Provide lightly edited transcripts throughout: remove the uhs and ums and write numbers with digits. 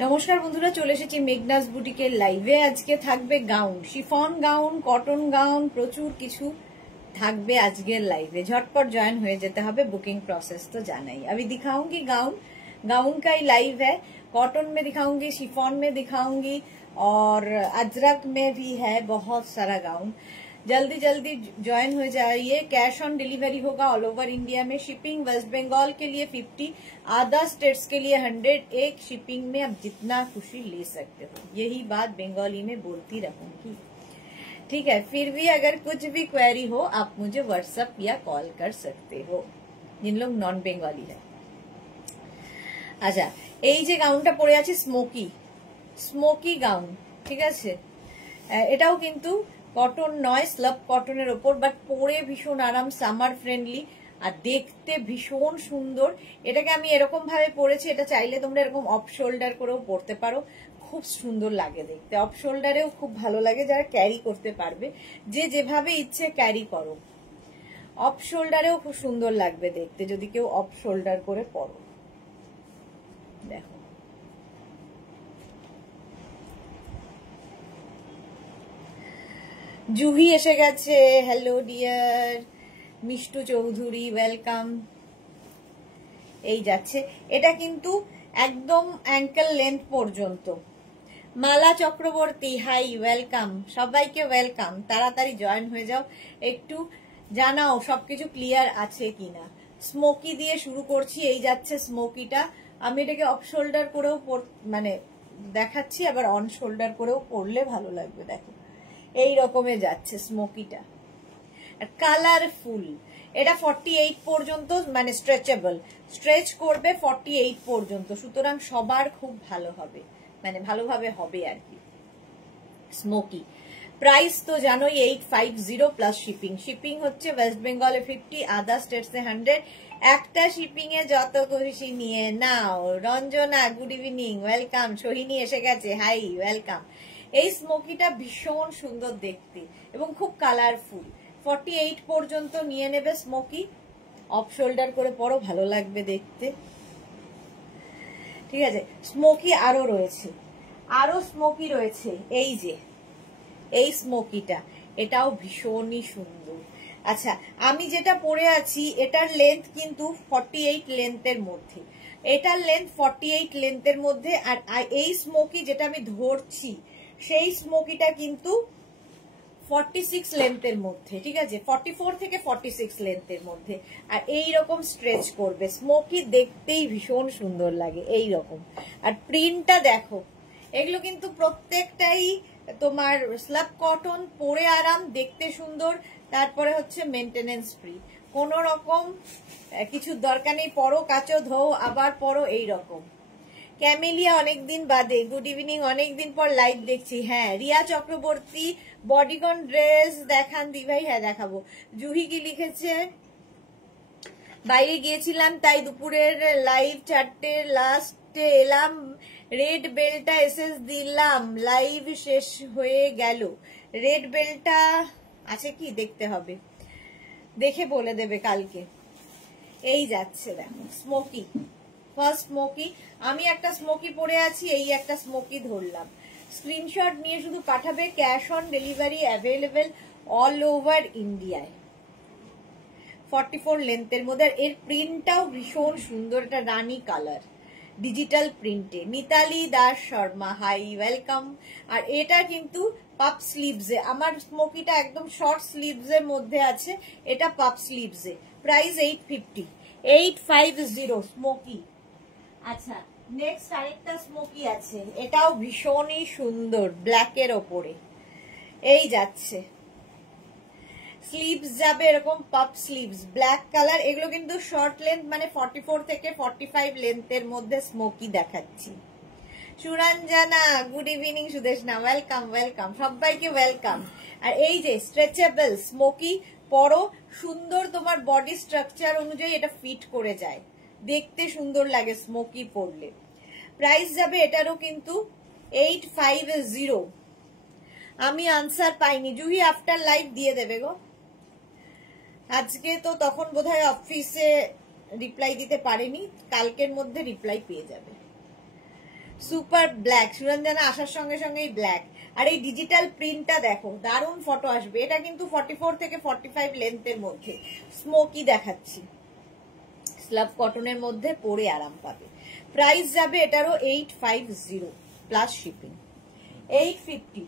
নমস্কার বন্ধুরা, চলে এসেছি মেঘনাস বুটিকের লাইভে। আজকে থাকবে gown, chiffon gown, cotton gown, প্রচুর কিছু থাকবে আজকের लाइव। झटपट ज्वाइन हो जाते हैं, बुकिंग प्रोसेस तो जाना ही। अभी दिखाऊंगी गाउन, गाउन का ही लाइव है। कॉटन में दिखाऊंगी, शिफॉन में दिखाऊंगी और अजरक में भी है बहुत सारा गाउन। जल्दी जल्दी ज्वाइन हो जाइए। कैश ऑन डिलीवरी होगा ऑल ओवर इंडिया में। शिपिंग वेस्ट बंगाल के लिए 50, अदर स्टेट्स के लिए 100। एक शिपिंग में आप जितना खुशी ले सकते हो, यही बात बंगाली में बोलती रहूंगी, ठीक है। फिर भी अगर कुछ भी क्वेरी हो आप मुझे व्हाट्सएप या कॉल कर सकते हो, जिन लोग नॉन बेंगली है। अच्छा, এই যে গাউনটা পরে আছে স্মোকি, স্মোকি গাউন, ঠিক আছে। এটাও কিন্তু কটন নয়, স্লাব কটনের ওপর, বাট পরে ভীষণ আরাম, সামার ফ্রেন্ডলি আর দেখতে ভীষণ সুন্দর। এটাকে আমি এরকম ভাবে পরেছি, এটা চাইলে তোমরা এরকম অফ শোল্ডার করেও পরতে পারো, খুব সুন্দর লাগে দেখতে। অফ শোল্ডারেও খুব ভালো লাগে, যারা ক্যারি করতে পারবে, যে যেভাবে ইচ্ছে ক্যারি করো। অফ শোল্ডারেও খুব সুন্দর লাগবে দেখতে যদি কেউ অফ শোল্ডার করে পরো। দেখো, জুহি এসে গেছে, hello dear. Mishtu Chowdhury welcome. এই যাচ্ছে, এটা কিন্তু একদম অ্যাঙ্কেল লেন্থ পর্যন্ত। মালা চক্রবর্তী হাই, ওয়েলকাম। সবাইকে ওয়েলকাম, তাড়াতাড়ি জয়েন হয়ে যাও। একটু জানাও সবকিছু ক্লিয়ার আছে কিনা। স্মোকি দিয়ে শুরু করছি। এই যাচ্ছে স্মোকিটা। আমি এটাকে অফ শোল্ডার করেও মানে দেখাচ্ছি, আবার অন শোল্ডার করেও পরলে ভালো লাগবে। দেখো এই রকমের যাচ্ছে স্মোকিটা, কালারফুল। এটা 48 পর্যন্ত, মানে স্ট্রেচেবল, স্ট্রেচ করবে 48 পর্যন্ত, সুতরাং সবার খুব ভালো হবে, মানে ভালোভাবে হবে আর কি। স্মোকি প্রাইস তো জানোই 850 প্লাস শিপিং। শিপিং হচ্ছে ওয়েস্ট বেঙ্গলে 50, আদার স্টেটসে 100। একটা শিপিং এ যত খুশি নিয়ে নাও। Ranjana good evening, welcome. Sohini এসে গেছে, হাই, ওয়েলকাম। এই স্মোকিটা ভীষণ সুন্দর দেখতে এবং খুব কালারফুল। 48 পর্যন্ত নিয়ে নেবে স্মোকি, অফ শোল্ডার করে পরো, ভালো লাগবে দেখতে, ঠিক আছে। স্মোকি আরো রয়েছে, আরো স্মোকি রয়েছে। এই যে এই স্মোকিটা, এটাও ভীষণই সুন্দর। আচ্ছা, আমি যেটা পরে আছি এটার লেন্থ কিন্তু 48 লেন্থের মধ্যে, এটার লেন্থ 48 লেন্থের মধ্যে। আর এই স্মোকি যেটা আমি ধরছি সেই স্মোকিটা কিন্তু 46 লেন্থের মধ্যে, ঠিক আছে। 44 থেকে 46 লেন্থের মধ্যে। আর এই রকম স্ট্রেচ করবে স্মোকি, দেখতেই ভীষণ সুন্দর লাগে এই রকম। আর প্রিন্টটা দেখো, এগুলো কিন্তু প্রত্যেকটাই তোমার স্লাব কটন, পরে আরাম, দেখতে সুন্দর, তারপরে হচ্ছে মেনটেনেন্স ফ্রি, কোন রকম কিছুর দরকার নেই। পরো, কাচো, ধোও, আবার পরো, এই রকম। ক্যামেলিয়া অনেকদিন বাদে, গুড ইভিনিং, অনেকদিন পর লাইভ দেখছি। হ্যাঁ, রিয়া চক্রবর্তী বডিকন ড্রেস দেখান দিভাই। হ্যাঁ দেখাবো। জুহি কি লিখেছে, বাইরে গিয়েছিলাম তাই দুপুরের লাইভ 4টে লাস্টে এলাম, রেড বেলটা এসএস দিলাম, লাইভ শেষ হয়ে গেল। রেড বেলটা আছে কি দেখতে হবে, দেখে বলে দেবে কালকে। এই যাচ্ছে দেখো স্মোকি, ফার্স্ট স্মোকি। আমি একটা স্মোকি পরে আছি, এই একটা স্মোকি ধরলাম। স্ক্রিনশট নিয়ে শুধু পাঠাবে। Cash on delivery available all over ইন্ডিয়ায়। 44 লেন্থের মধ্যে। এর প্রিন্টটাও ভীষণ সুন্দর, এটা রানী কালার, ডিজিটাল প্রিন্টে। Mitali Das Sharma hi, welcome. আর এটা কিন্তু পাপ স্লিভসে, আমার স্মোকিটা একদম শর্ট স্লিভসের মধ্যে আছে, এটা পাপ স্লিভসে। Price 850, 850 smoky. আচ্ছা, নেক্সট আরেকটা স্মোকি আছে, এটাও ভীষণই সুন্দর, ব্ল্যাকের ওপরে। এই যাচ্ছে, স্লিভস যাবে এরকম পাপ স্লিভস, ব্ল্যাক কালার। এগুলো কিন্তু শর্ট লেন্থ, মানে 44 থেকে 45 লেন্থের মধ্যে স্মোকি দেখাচ্ছি। Suranjana good evening, Sudeshna welcome, welcome, সবাইকে ওয়েলকাম। আর এই যে স্ট্রেচেবল স্মোকি, পরো, সুন্দর, তোমার বডি স্ট্রাকচার অনুযায়ী এটা ফিট করে যায়, দেখতে সুন্দর লাগে স্মোকি পরলে। প্রাইস যাবে এটারও কিন্তু 850। আমি আনসার পাইনি, জুহি আফটার লাইভ দিয়ে দেবে গো। আজকে তো তখন বোধহয় অফিসে রিপ্লাই দিতে পারেনি, কালকের মধ্যে রিপ্লাই পেয়ে যাবে। সুপার ব্ল্যাক, সুরঞ্জনা আসার সঙ্গে সঙ্গেই ব্ল্যাক। আর এই ডিজিটাল প্রিন্টটা দেখো, দারুণ ফটো আসবে। এটা কিন্তু 44 থেকে 45 লেন্থের মধ্যে স্মোকি দেখাচ্ছি, স্লাব কটনের মধ্যে পরে আরাম পাবে। প্রাইস যাবে এটারও 850 plus shipping, 850।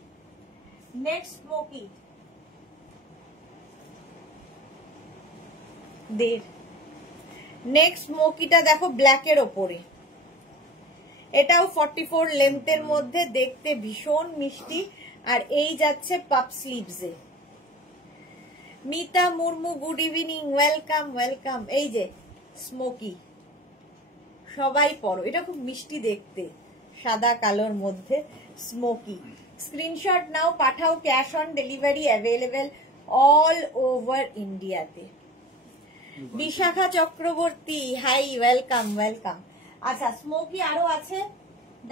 Next smoky next স্মোকিটা দেখো ব্ল্যাকের ওপরে, এটাও 44 লেন্থের মধ্যে, দেখতে ভীষণ মিষ্টি। আর এই যাচ্ছে পাপ স্লিভসে। Mita Murmu good evening, welcome welcome. এই যে স্মোকি, সবাই পরো, এটা খুব মিষ্টি দেখতে, সাদা কালোর মধ্যে স্মোকি। স্ক্রিনশট নাও, পাঠাও, cash on delivery available all over ইন্ডিয়াতে। Bishakha Chakraborty, hi, welcome welcome. আচ্ছা, স্মোকি আরো আছে,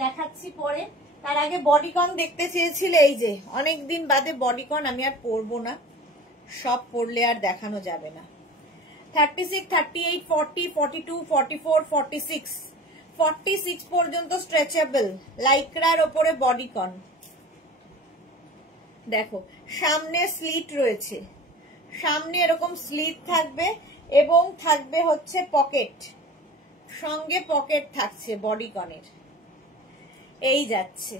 দেখাচ্ছি পরে। তার আগে বডিকন দেখতে চেয়েছিলে, এই যে অনেকদিন বাদে বডিকন, আমি আর পরবো না, সব পরলে আর দেখানো যাবে না। 36, 38, 40, 42, 44, 46, 46 পর্যন্ত স্ট্রেচেবল লাইক্রার ওপরে বডিকন। দেখো সামনে স্লিট রয়েছে, সামনে এরকম স্লিট থাকবে এবং থাকবে হচ্ছে পকেট, সঙ্গে পকেট থাকছে বডিকনের। এই যাচ্ছে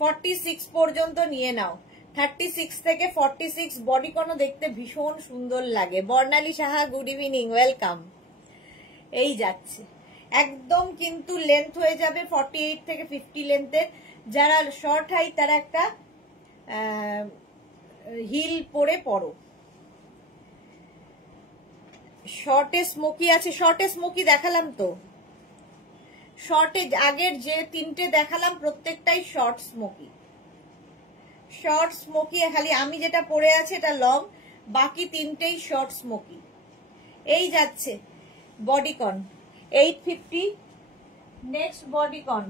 46 পর্যন্ত নিয়ে নাও। 36 থেকে 46 বডিকনও দেখতে ভীষণ সুন্দর লাগে। বর্ণালী সাহা, গুড ইভিনিং, ওয়েলকাম। এই যাচ্ছে একদম কিন্তু লেন্থ হয়ে যাবে 48 থেকে 50 লেন্থের। যারা শর্ট হাইট তারা একটা হিল পরে পরো। শর্টে স্মোকি আছে, শর্টে স্মোকি দেখালাম তো, শর্টে আগের যে তিনটে দেখালাম প্রত্যেকটাই শর্ট স্মোকি। শর্ট স্মোকি, খালি আমি যেটা পরে আছে এটা লং, বাকি তিনটেই শর্ট স্মোকি। এই যাচ্ছে বডিকন 850। নেক্সট বডিকন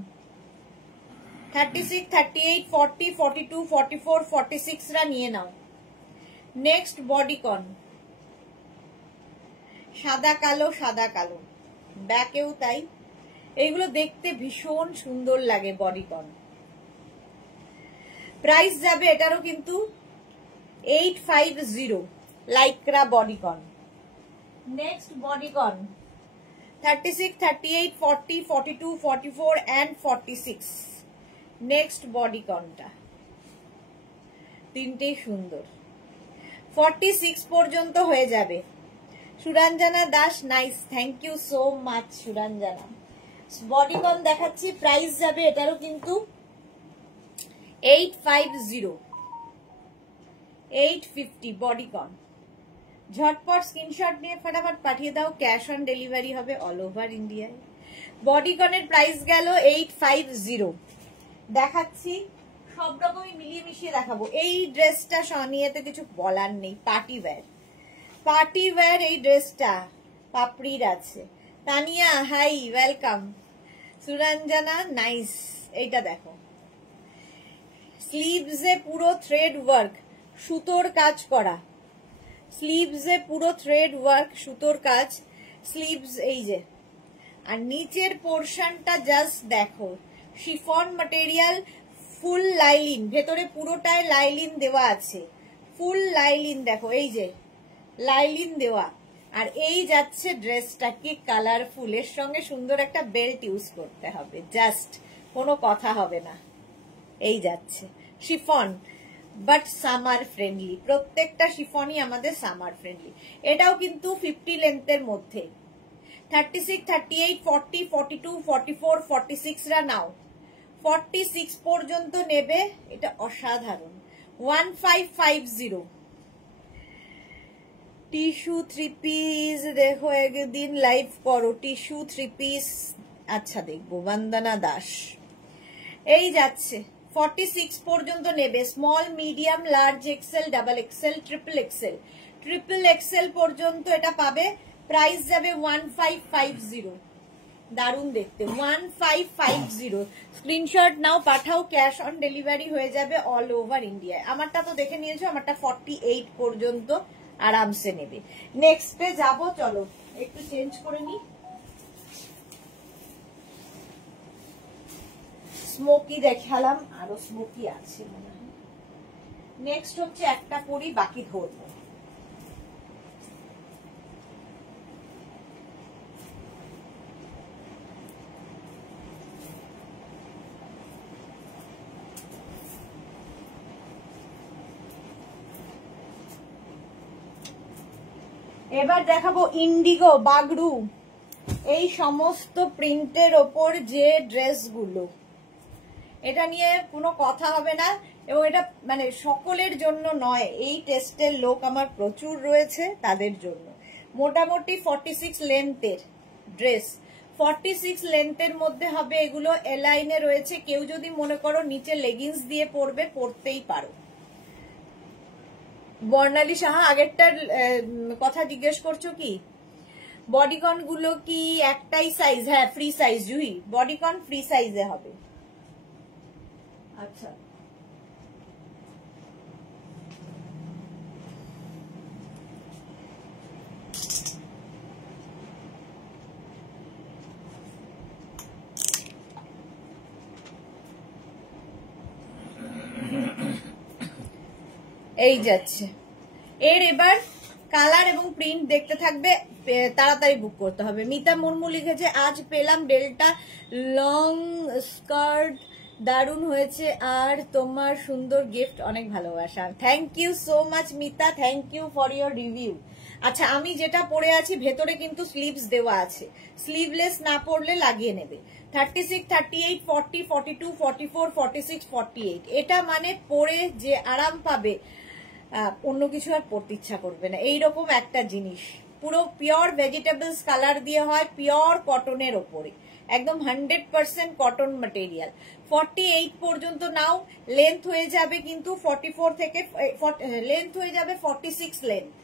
36, 38, 40, 42, 44, 46 রা নিয়ে নাও। নেক্সট বডিকন সাদা কালো, সাদা কালো, ব্যাকেও তাই। এইগুলো দেখতে ভীষণ সুন্দর লাগে বডিকন। প্রাইস যাবে এটারও কিন্তু 850 lycra bodycon. Next bodycon 36, 38, 40, 42, 44 and 46। Next বডিকনটা তিনটেই সুন্দর, 46 পর্যন্ত হয়ে যাবে। Suranjana Das, nice, thank you so much Suranjana. Bodycon দেখাচ্ছি, প্রাইস যাবে এটারও কিন্তু 850, 850 বডিকন। ঝটপট স্ক্রিনশট নিয়ে ফটাফট পাঠিয়ে দাও, ক্যাশ অন ডেলিভারি হবে অল ওভার ইন্ডিয়ায়। বডিকনের প্রাইস গেল 850। দেখাচ্ছি সব রকমই মিলিয়ে মিশিয়ে দেখাবো। এই ড্রেসটা নিয়েতে কিছু বলার নেই, পার্টি ওয়্যার, পার্টি ওয়্যার। এই ড্রেসটা পাপড়ির আছে। Tania, hi, welcome. Suranjana, nice. এইটা দেখো, স্লিভসে পুরো থ্রেড ওয়ার্ক, সুতোর কাজ করা, স্লিভসে পুরো থ্রেড ওয়ার্ক, সুতোর কাজ স্লিভস। এই যে, আর নিচের পোর্শনটা জাস্ট দেখো, শিফন ম্যাটেরিয়াল, ফুল লাইলিন, ভেতরে পুরোটায় লাইলিন দেওয়া আছে, ফুল লাইলিন দেখো, এই যে লাইলিন দেওয়া। আর এই যাচ্ছে ড্রেসটা, কি কালারফুল, এর সঙ্গে সুন্দর একটা বেল্ট ইউজ করতে হবে, জাস্ট কোনো কথা হবে না। এই যাচ্ছে শিফন, বাট সামার ফ্রেন্ডলি, প্রত্যেকটা শিফনই আমাদের সামার ফ্রেন্ডলি। এটাও কিন্তু 50 লেন্থের মধ্যে। 36, 38, 40, 42, 44, 46 রা নাও। 46 পর্যন্ত নেবে, এটা অসাধারণ। 1550। টিস্যু 3 পিস দেখো, একদিন লাইভ করো টিস্যু 3 পিস। আচ্ছা দেখবো। বন্দনা দাস, এই যাচ্ছে 46 পর্যন্ত নেবে। Small, medium, large XL, double XL, triple XL, triple XL পর্যন্ত এটা পাবে। প্রাইস যাবে 1550। দারুণ দেখতে, 1550। স্ক্রিনশট নাও, পাঠাও, ক্যাশ অন ডেলিভারি হয়ে যাবে অল ওভার ইন্ডিয়ায়। আমারটা তো দেখে নিয়েছো, আমারটা 48 পর্যন্ত আরামসে নেবে। নেক্সটে যাবো, চলো একটু চেঞ্জ করে নি। স্মোকি দেখালাম, আরো স্মোকি আছে মনে হয়। নেক্সট হচ্ছে একটা পরি, বাকি ধরবো। এবার দেখাবো ইন্ডিগো, বাগরু, এই সমস্ত প্রিন্টের ওপর যে ড্রেসগুলো, এটা নিয়ে কোনো কথা হবে না। এবং এটা মানে সকলের জন্য নয়, এই টেস্টের লোক আমার প্রচুর রয়েছে, তাদের জন্য। মোটামুটি 46 লেন্থের ড্রেস, 46 লেন্থের মধ্যে হবে এগুলো। এলাইনে রয়েছে, কেউ যদি মনে করো নিচে লেগিংস দিয়ে পরবে, পরতেই পারো। বর্ণালী সাহা, আগেরটার কথা জিজ্ঞেস করছো কি? বডিকন গুলো কি একটাই সাইজ? হ্যাঁ, free size. Juhi, bodycon free সাইজে হবে। আচ্ছা, এই যাচ্ছে। এর এবার কালার এবং প্রিন্ট দেখতে থাকবে, তাড়াতাড়ি বুক করতে হবে। মিতা মুর্মু লিখেছে, আজ পেলাম ডেল্টা লং স্কার্ট, দারুণ হয়েছে, আর তোমার সুন্দর গিফট, অনেক ভালোবাসা। Thank you so much Mita, thank you for your review. আচ্ছা, আমি যেটা পরে আছি ভেতরে কিন্তু স্লিভস দেওয়া আছে, স্লিভলেস না পরলে লাগিয়ে নেবে। 36, 38, 40, 42, 44, 46, 48, এটা মানে পরে যে আরাম পাবে, অন্য কিছু আর পরতে ইচ্ছা করবে না। এইরকম একটা জিনিস, পুরো পিওর ভেজিটেবলস কালার দিয়ে হয়, পিওর কটনের ওপরে, একদম 100% কটন ম্যাটেরিয়াল। 48 পর্যন্ত নাও, লেন্থ হয়ে যাবে কিন্তু 44 থেকে লেন্থ হয়ে যাবে 46 লেন্থ,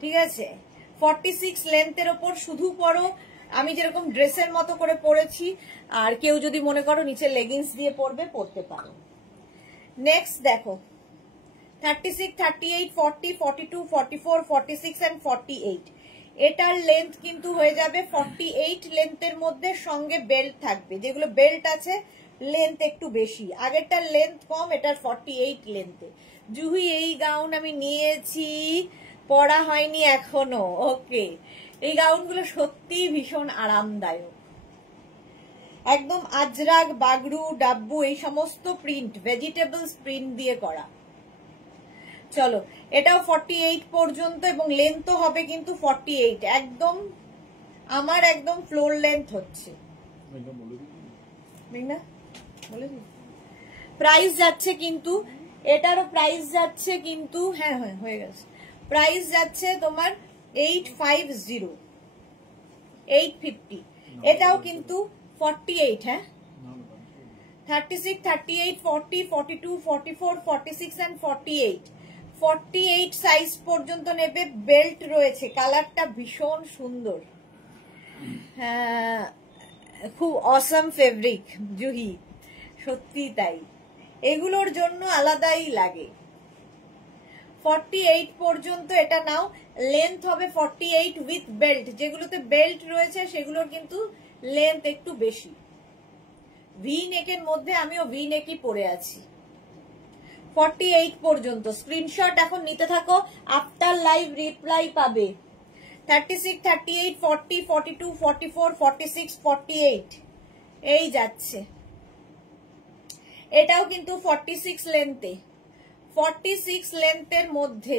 ঠিক আছে? 46 লেন্থের ওপর শুধু পরো, আমি যেরকম ড্রেসের মতো করে পরেছি। আর কেউ যদি মনে করো নিচে লেগিংস দিয়ে পরবে, পরতে পারো। নেক্সট দেখো, 36, 38, 40, 42, 44, 46 and 48, এটার লেন্থ কিন্তু হয়ে যাবে 48 লেন্থের মধ্যে, সঙ্গে বেল্ট থাকবে। যেগুলো বেল্ট আছে লেন্থ একটু বেশি, আগেরটার লেন্থ কম, এটার 48 লেন্থে। জুহি, এই গাউন আমি নিয়েছি, পরা হয়নি এখনো। ওকে, এই গাউনগুলো সত্যি ভীষণ আরামদায়ক, একদম আজরাক, বাগরু, ডাব্বু, এই সমস্ত প্রিন্ট, ভেজিটেবলস প্রিন্ট দিয়ে করা। চলো, এটাও 48 পর্যন্ত, এবং লেন্থও হবে কিন্তু 48, একদম আমার একদম ফ্লোর লেন্থ হচ্ছে। প্রাইস যাচ্ছে কিন্তু, এটারও প্রাইস যাচ্ছে কিন্তু, হ্যাঁ হ্যাঁ হয়ে গেছে, প্রাইস যাচ্ছে তোমার 850, 850। এটাও কিন্তু 48, হ্যাঁ 36, 38, 40, 42, 44, 46 and 48, 48 সাইজ পর্যন্ত নেবে। বেল্ট রয়েছে, কালারটা ভীষণ সুন্দর, হ্যাঁ খুব অসাম ফেব্রিক জুহি, সত্যি তাই, এগুলোর জন্য আলাদাই লাগে। 48 পর্যন্ত এটা নাও, লেন্থ হবে 48 উইথ বেল্ট, যেগুলোতে বেল্ট রয়েছে সেগুলোর কিন্তু লেন্থ একটু বেশি। ভি নেকের মধ্যে আমিও ভি নেকই পরে আছি। 48 পর্যন্ত স্ক্রিনশট এখন নিতে থাকো, আফটার লাইভ রিপ্লাই পাবে। 36, 38, 40, 42, 44, 46, 48, এই যাচ্ছে। এটাও কিন্তু 46 লেন্থে, 46 লেন্থের মধ্যে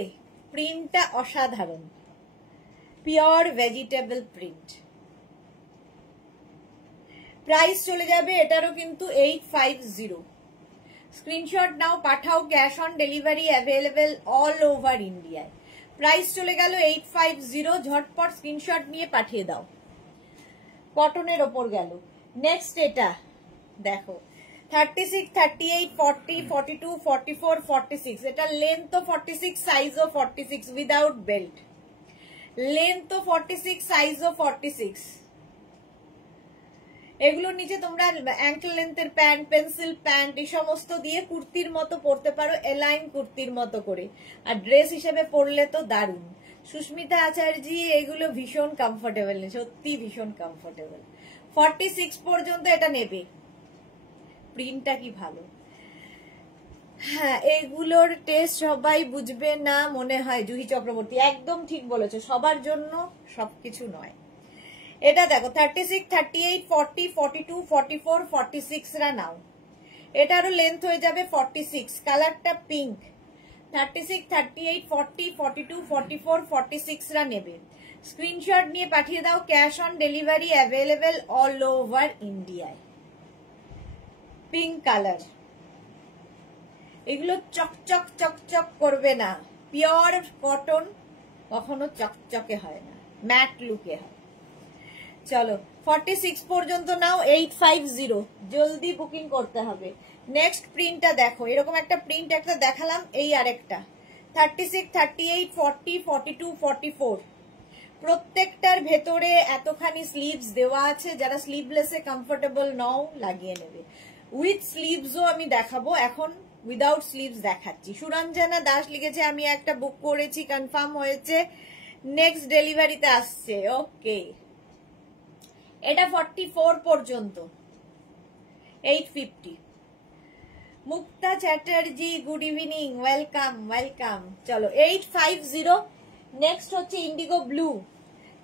প্রিন্টটা অসাধারণ, পিওর ভেজিটেবল প্রিন্ট। প্রাইস চলে যাবে এটারও কিন্তু 850। স্ক্রিনশট নাও, পাঠাও, cash on delivery available all over ইন্ডিয়ায়। প্রাইস চলে গেল 850, ঝটপট স্ক্রিনশট নিয়ে পাঠিয়ে দাও। কটনের ওপর গেল। নেক্সট এটা দেখো, 36, 38, 40, 42, 44, 46, এটা লেন্থ 46, সাইজও 46 উইদাউট বেল্ট, লেন্থ 46, সাইজও 46। এগুলোর নিচে তোমরা অ্যাঙ্কেল লেন্থের প্যান্ট, পেন্সিল প্যান্ট, এই সমস্ত দিয়ে কুর্তির মতো পরতে পারো, এলাইন কুর্তির মতো করে, আর ড্রেস হিসেবে পরলে তো দারুণ। সুস্মিতা আচার্যি, এগুলো ভীষণ কমফোর্টেবল, সত্যি ভীষণ কমফোর্টেবল। 46 পর্যন্ত এটা নেবে, প্রিন্টটা কি ভালো। হ্যাঁ, এগুলোর টেস্ট সবাই বুঝবে না মনে হয় জুহি চক্রবর্তী, একদম ঠিক বলেছো, সবার জন্য সবকিছু নয়। এটা দেখো 36, 38, 40, 42, 44, 46 রা নাও। এটারও লেন্থ হয়ে যাবে 46, কালারটা পিঙ্ক। 36, 38, 40, 42, 44, 46 রা নেবে। স্ক্রিনশট নিয়ে পাঠিয়ে দাও। Cash on delivery available all over ইন্ডিয়ায়। পিঙ্ক কালার, এগুলো চকচক চকচক করবে না, পিওর কটন, কখনো চকচকে হয় না, ম্যাট লুকে হয়। চলো 46 পর্যন্ত নাও, 850, জলদি বুকিং করতে হবে। নেক্সট প্রিন্টটা দেখো, এরকম একটা প্রিন্ট একটা দেখালাম, এই আরেকটা 36, 38, 40, 42, 44। প্রত্যেকটার ভেতরে এতখানি স্লিভস দেওয়া আছে, যারা স্লিভলেসে কমফোর্টেবল নও লাগিয়ে নেবে। উইথ স্লিভসও আমি দেখাবো, এখন উইদাউট স্লিভস দেখাচ্ছি। সুরঞ্জনা দাস লিখেছে আমি একটা বুক করেছি, কনফার্ম হয়েছে, নেক্সট ডেলিভারিতে আসছে। ওকে, এটা 44 পর্যন্ত, 850। Mukta Chatterjee good evening, welcome welcome. চলো 850। নেক্সট হচ্ছে ইন্ডিগো ব্লু,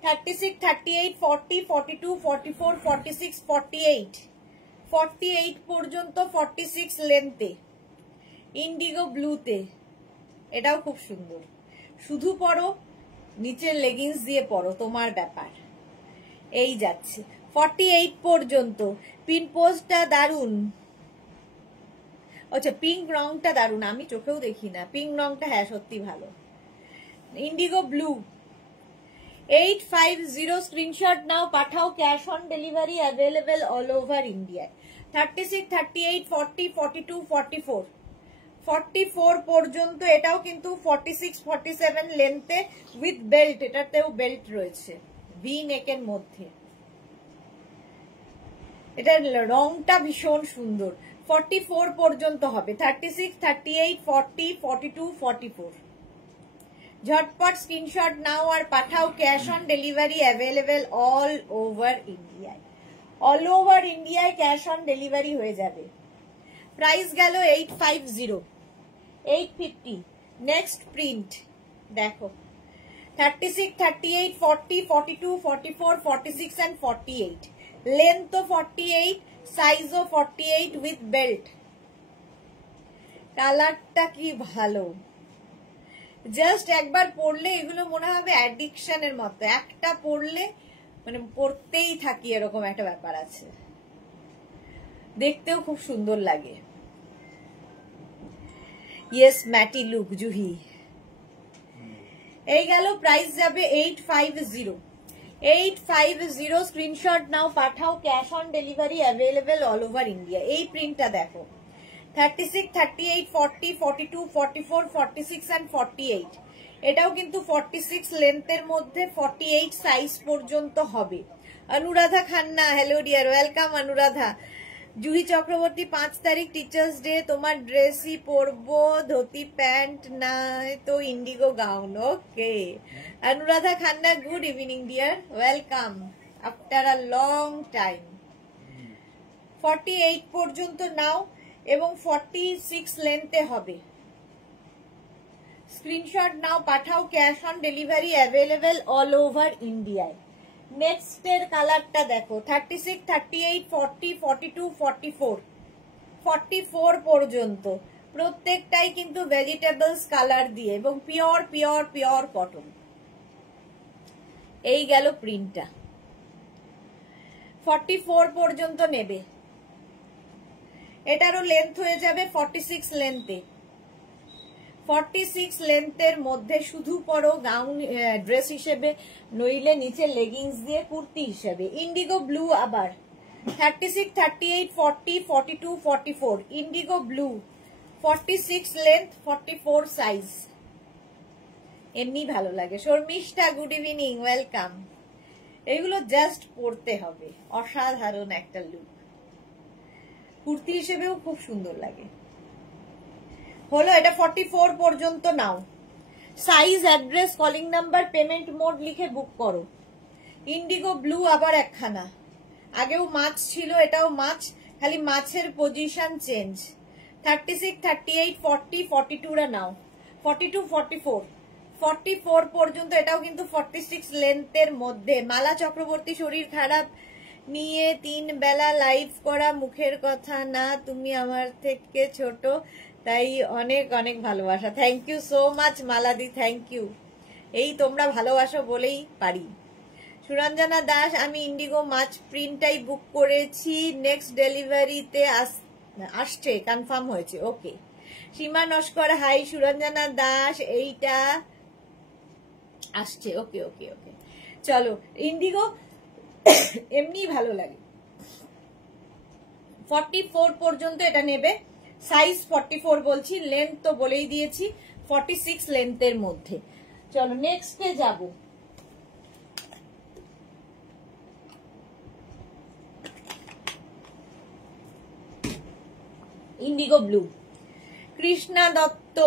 36, 38, 40, 42, 44, 46, 48, 48 পর্যন্ত, 46 লেন্থে ইন্ডিগো ব্লুতে। এটাও খুব সুন্দর, শুধু পরো, নিচের লেগিংস দিয়ে পরো, তোমার ব্যাপার। এই যাচ্ছে 48 পর্যন্ত। পিন পোস্টটা দারুন, আচ্ছা পিঙ্ক রংটা দারুন, আমি চোখেও দেখি না, পিঙ্ক রংটা হ্যাঁ সত্যি ভালো। ইন্ডিগো ব্লু 850, স্ক্রিনশট নাও, পাঠাও। Cash on delivery available all over ইন্ডিয়ায়। 36, 38, 40, 42, 44, 44 পর্যন্ত। এটাও কিন্তু 46, 47 লেন্থে উইথ বেল্ট, এটাতেও বেল্ট রয়েছে, ভি নেকের মধ্যে। এটার রংটা ভীষণ সুন্দর। 44 পর্যন্ত হবে, 36, 38, 40, 42, 44। ঝটপট স্ক্রিনশট নাও আর পাঠাও। Cash on delivery available all over ইন্ডিয়ায়। অল ওভার ইন্ডিয়ায় ক্যাশ অন ডেলিভারি হয়ে যাবে। প্রাইস গেল 850, 850। নেক্সট প্রিন্ট দেখো, 36, 38, 40, 42, 44, 46 and 48। লেন্থ 48, সাইজও 48 উইথ বেল্ট। কালারটা কি ভালো, জাস্ট একবার পরলে এগুলো মনে হবে অ্যাডিকশনের মতো, একটা পরলে মানে পরতেই থাকি, এরকম একটা ব্যাপার আছে। দেখতেও খুব সুন্দর লাগে। Yes matte look Juhi. এই গেল, প্রাইস যাবে 850, 850। স্ক্রিনশট নাও, পাঠাও। Cash on delivery available all over India. এই প্রিন্টটা দেখো, 36, 38, 40, 42, 44, 46 and 48। এটাও কিন্তু 46 লেন্থের মধ্যে, 48 সাইজ পর্যন্ত হবে। Anuradha Khanna, hello dear, welcome Anuradha. Juhi Chakraborty 5 তারিখ টিচার্স ডে, তোমার ড্রেসই পরবো, ধুতি প্যান্ট না তো Indigo gown. Okay Anuradha Khanna, good evening deer, welcome after a long time. 48 পর্যন্ত নাও এবং 46 লেন্থে হবে। স্ক্রিনশট নাও, পাঠাও। Cash on delivery available all over ইন্ডিয়ায়। নেক্সট এর কালারটা দেখো, 36, 38, 40, 42, 44, 44 পর্যন্ত। প্রত্যেকটাই কিন্তু ভেজিটেবলস কালার দিয়ে এবং পিওর পিওর পিওর কটন। এই গেল প্রিন্টটা, 44 পর্যন্ত নেবে। এটারও লেন্থ হয়ে যাবে 46 লেন্থে। 46 লেন্থের মধ্যে শুধু পরো গাউন ড্রেস হিসেবে, নইলে নিচে লেগিংস দিয়ে কুর্তি হিসেবে। ইন্ডিগো ব্লু আবার 36, 38, 40, 42, 44। Indigo blue 46 length, 44 size. এমনি ভালো লাগে। Sharmistha good evening, welcome. এগুলো জাস্ট পরতে হবে, অসাধারণ একটা লুক, কুর্তি হিসেবেও খুব সুন্দর লাগে। হলো, এটা 44 পর্যন্ত নাও। Size, address, calling number, payment mode লিখে বুক করো। ইন্ডিগো ব্লু আবার একখানা, আগেও মাছ ছিল, এটাও মাছ, খালি মাছের পজিশন চেঞ্জ। 36, 38, 40, 42রা নাও, 42, 44, 44 পর্যন্ত, এটাও কিন্তু 46 লেন্থের মধ্যে। মালা চক্রবর্তী, শরীর খারাপ নিয়ে 3 বেলা লাইভ করা, মুখের কথা না, তুমি আমার থেকে ছোট, তাই অনেক অনেক ভালোবাসা। থ্যাংক ইউ সো মাচ মালাদি, থ্যাংক ইউ। এই তোমরা ভালোবাসো বলেই পারি। সুরঞ্জনা দাস, আমি ইন্ডিগো মাছ প্রিন্টটাই বুক করেছি, নেক্সট ডেলিভারিতে আসছে, কনফার্ম হয়েছে। ওকে। সীমা নস্কর, হাই সুরঞ্জনা দাস, এইটা আসছে। ওকে ওকে ওকে, চলো। ইন্ডিগো এমনি ভালো লাগে। 44 পর্যন্ত এটা নেবে, সাইজ 44 বলছি, লেন্থ তো বলেই দিয়েছি 46 লেন্থের মধ্যে। চলো নেক্সটে যাব। ইন্ডিগো ব্লু, কৃষ্ণা দত্ত,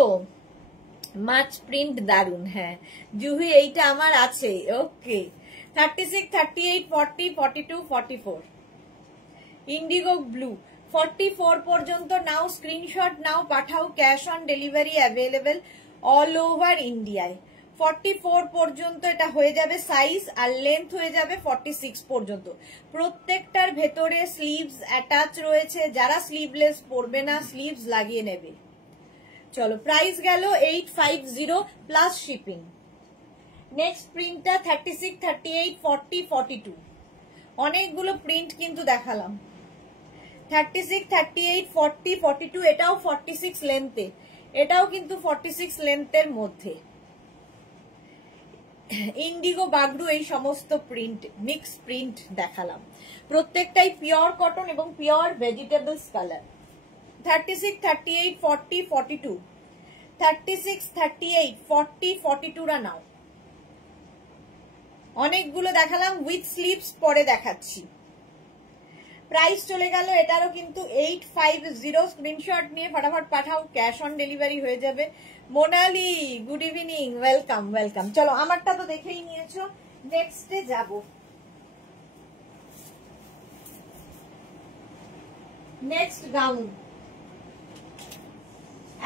মাছ প্রিন্ট দারুন। হ্যাঁ জুহি, এইটা আমার আছে। ওকে। 36, 38, 40, 42, 44 ইন্ডিগো ব্লু। 44 পর্যন্ত নাও, স্ক্রিনশট নাও, পাঠাও, cash on delivery available all over ইন্ডিয়ায়। 44 পর্যন্ত এটা হয়ে যাবে সাইজ, আর লেন্থ হয়ে যাবে 46 পর্যন্ত। প্রত্যেকটার ভেতরে স্লিভস অ্যাটাচ রয়েছে, যারা স্লিভলেস পরবে না স্লিভস লাগিয়ে নেবে। চলো, প্রাইস গেল 850 প্লাস শিপিং। নেক্সট প্রিন্টটা 36, 38, 40, 42 অনেকগুলো প্রিন্ট কিন্তু দেখালাম। 36, 38, 40, 42 এটাও 46 লেন্থে, এটাও কিন্তু 46 লেন্থের মধ্যে। ইন্ডিগো বাগরু, এই সমস্ত প্রিন্ট মিক্স প্রিন্ট দেখালাম, প্রত্যেকটাই পিওর কটন এবং পিওর ভেজিটেবলস কালার। 36, 38, 40, 42 36, 38, 40, 42রা নাও। অনেকগুলো দেখালাম, উইথ স্লিভস পরে দেখাচ্ছি। প্রাইস চলে গেল এটারও কিন্তু 850। স্ক্রিনশট নিয়ে ফটাফট পাঠাও, ক্যাশ অন ডেলিভারি হয়ে যাবে। Monali, good evening, welcome welcome. চলো, আমারটা তো দেখেই নিয়েছো, নেক্সটে যাব। নেক্সট গাউন,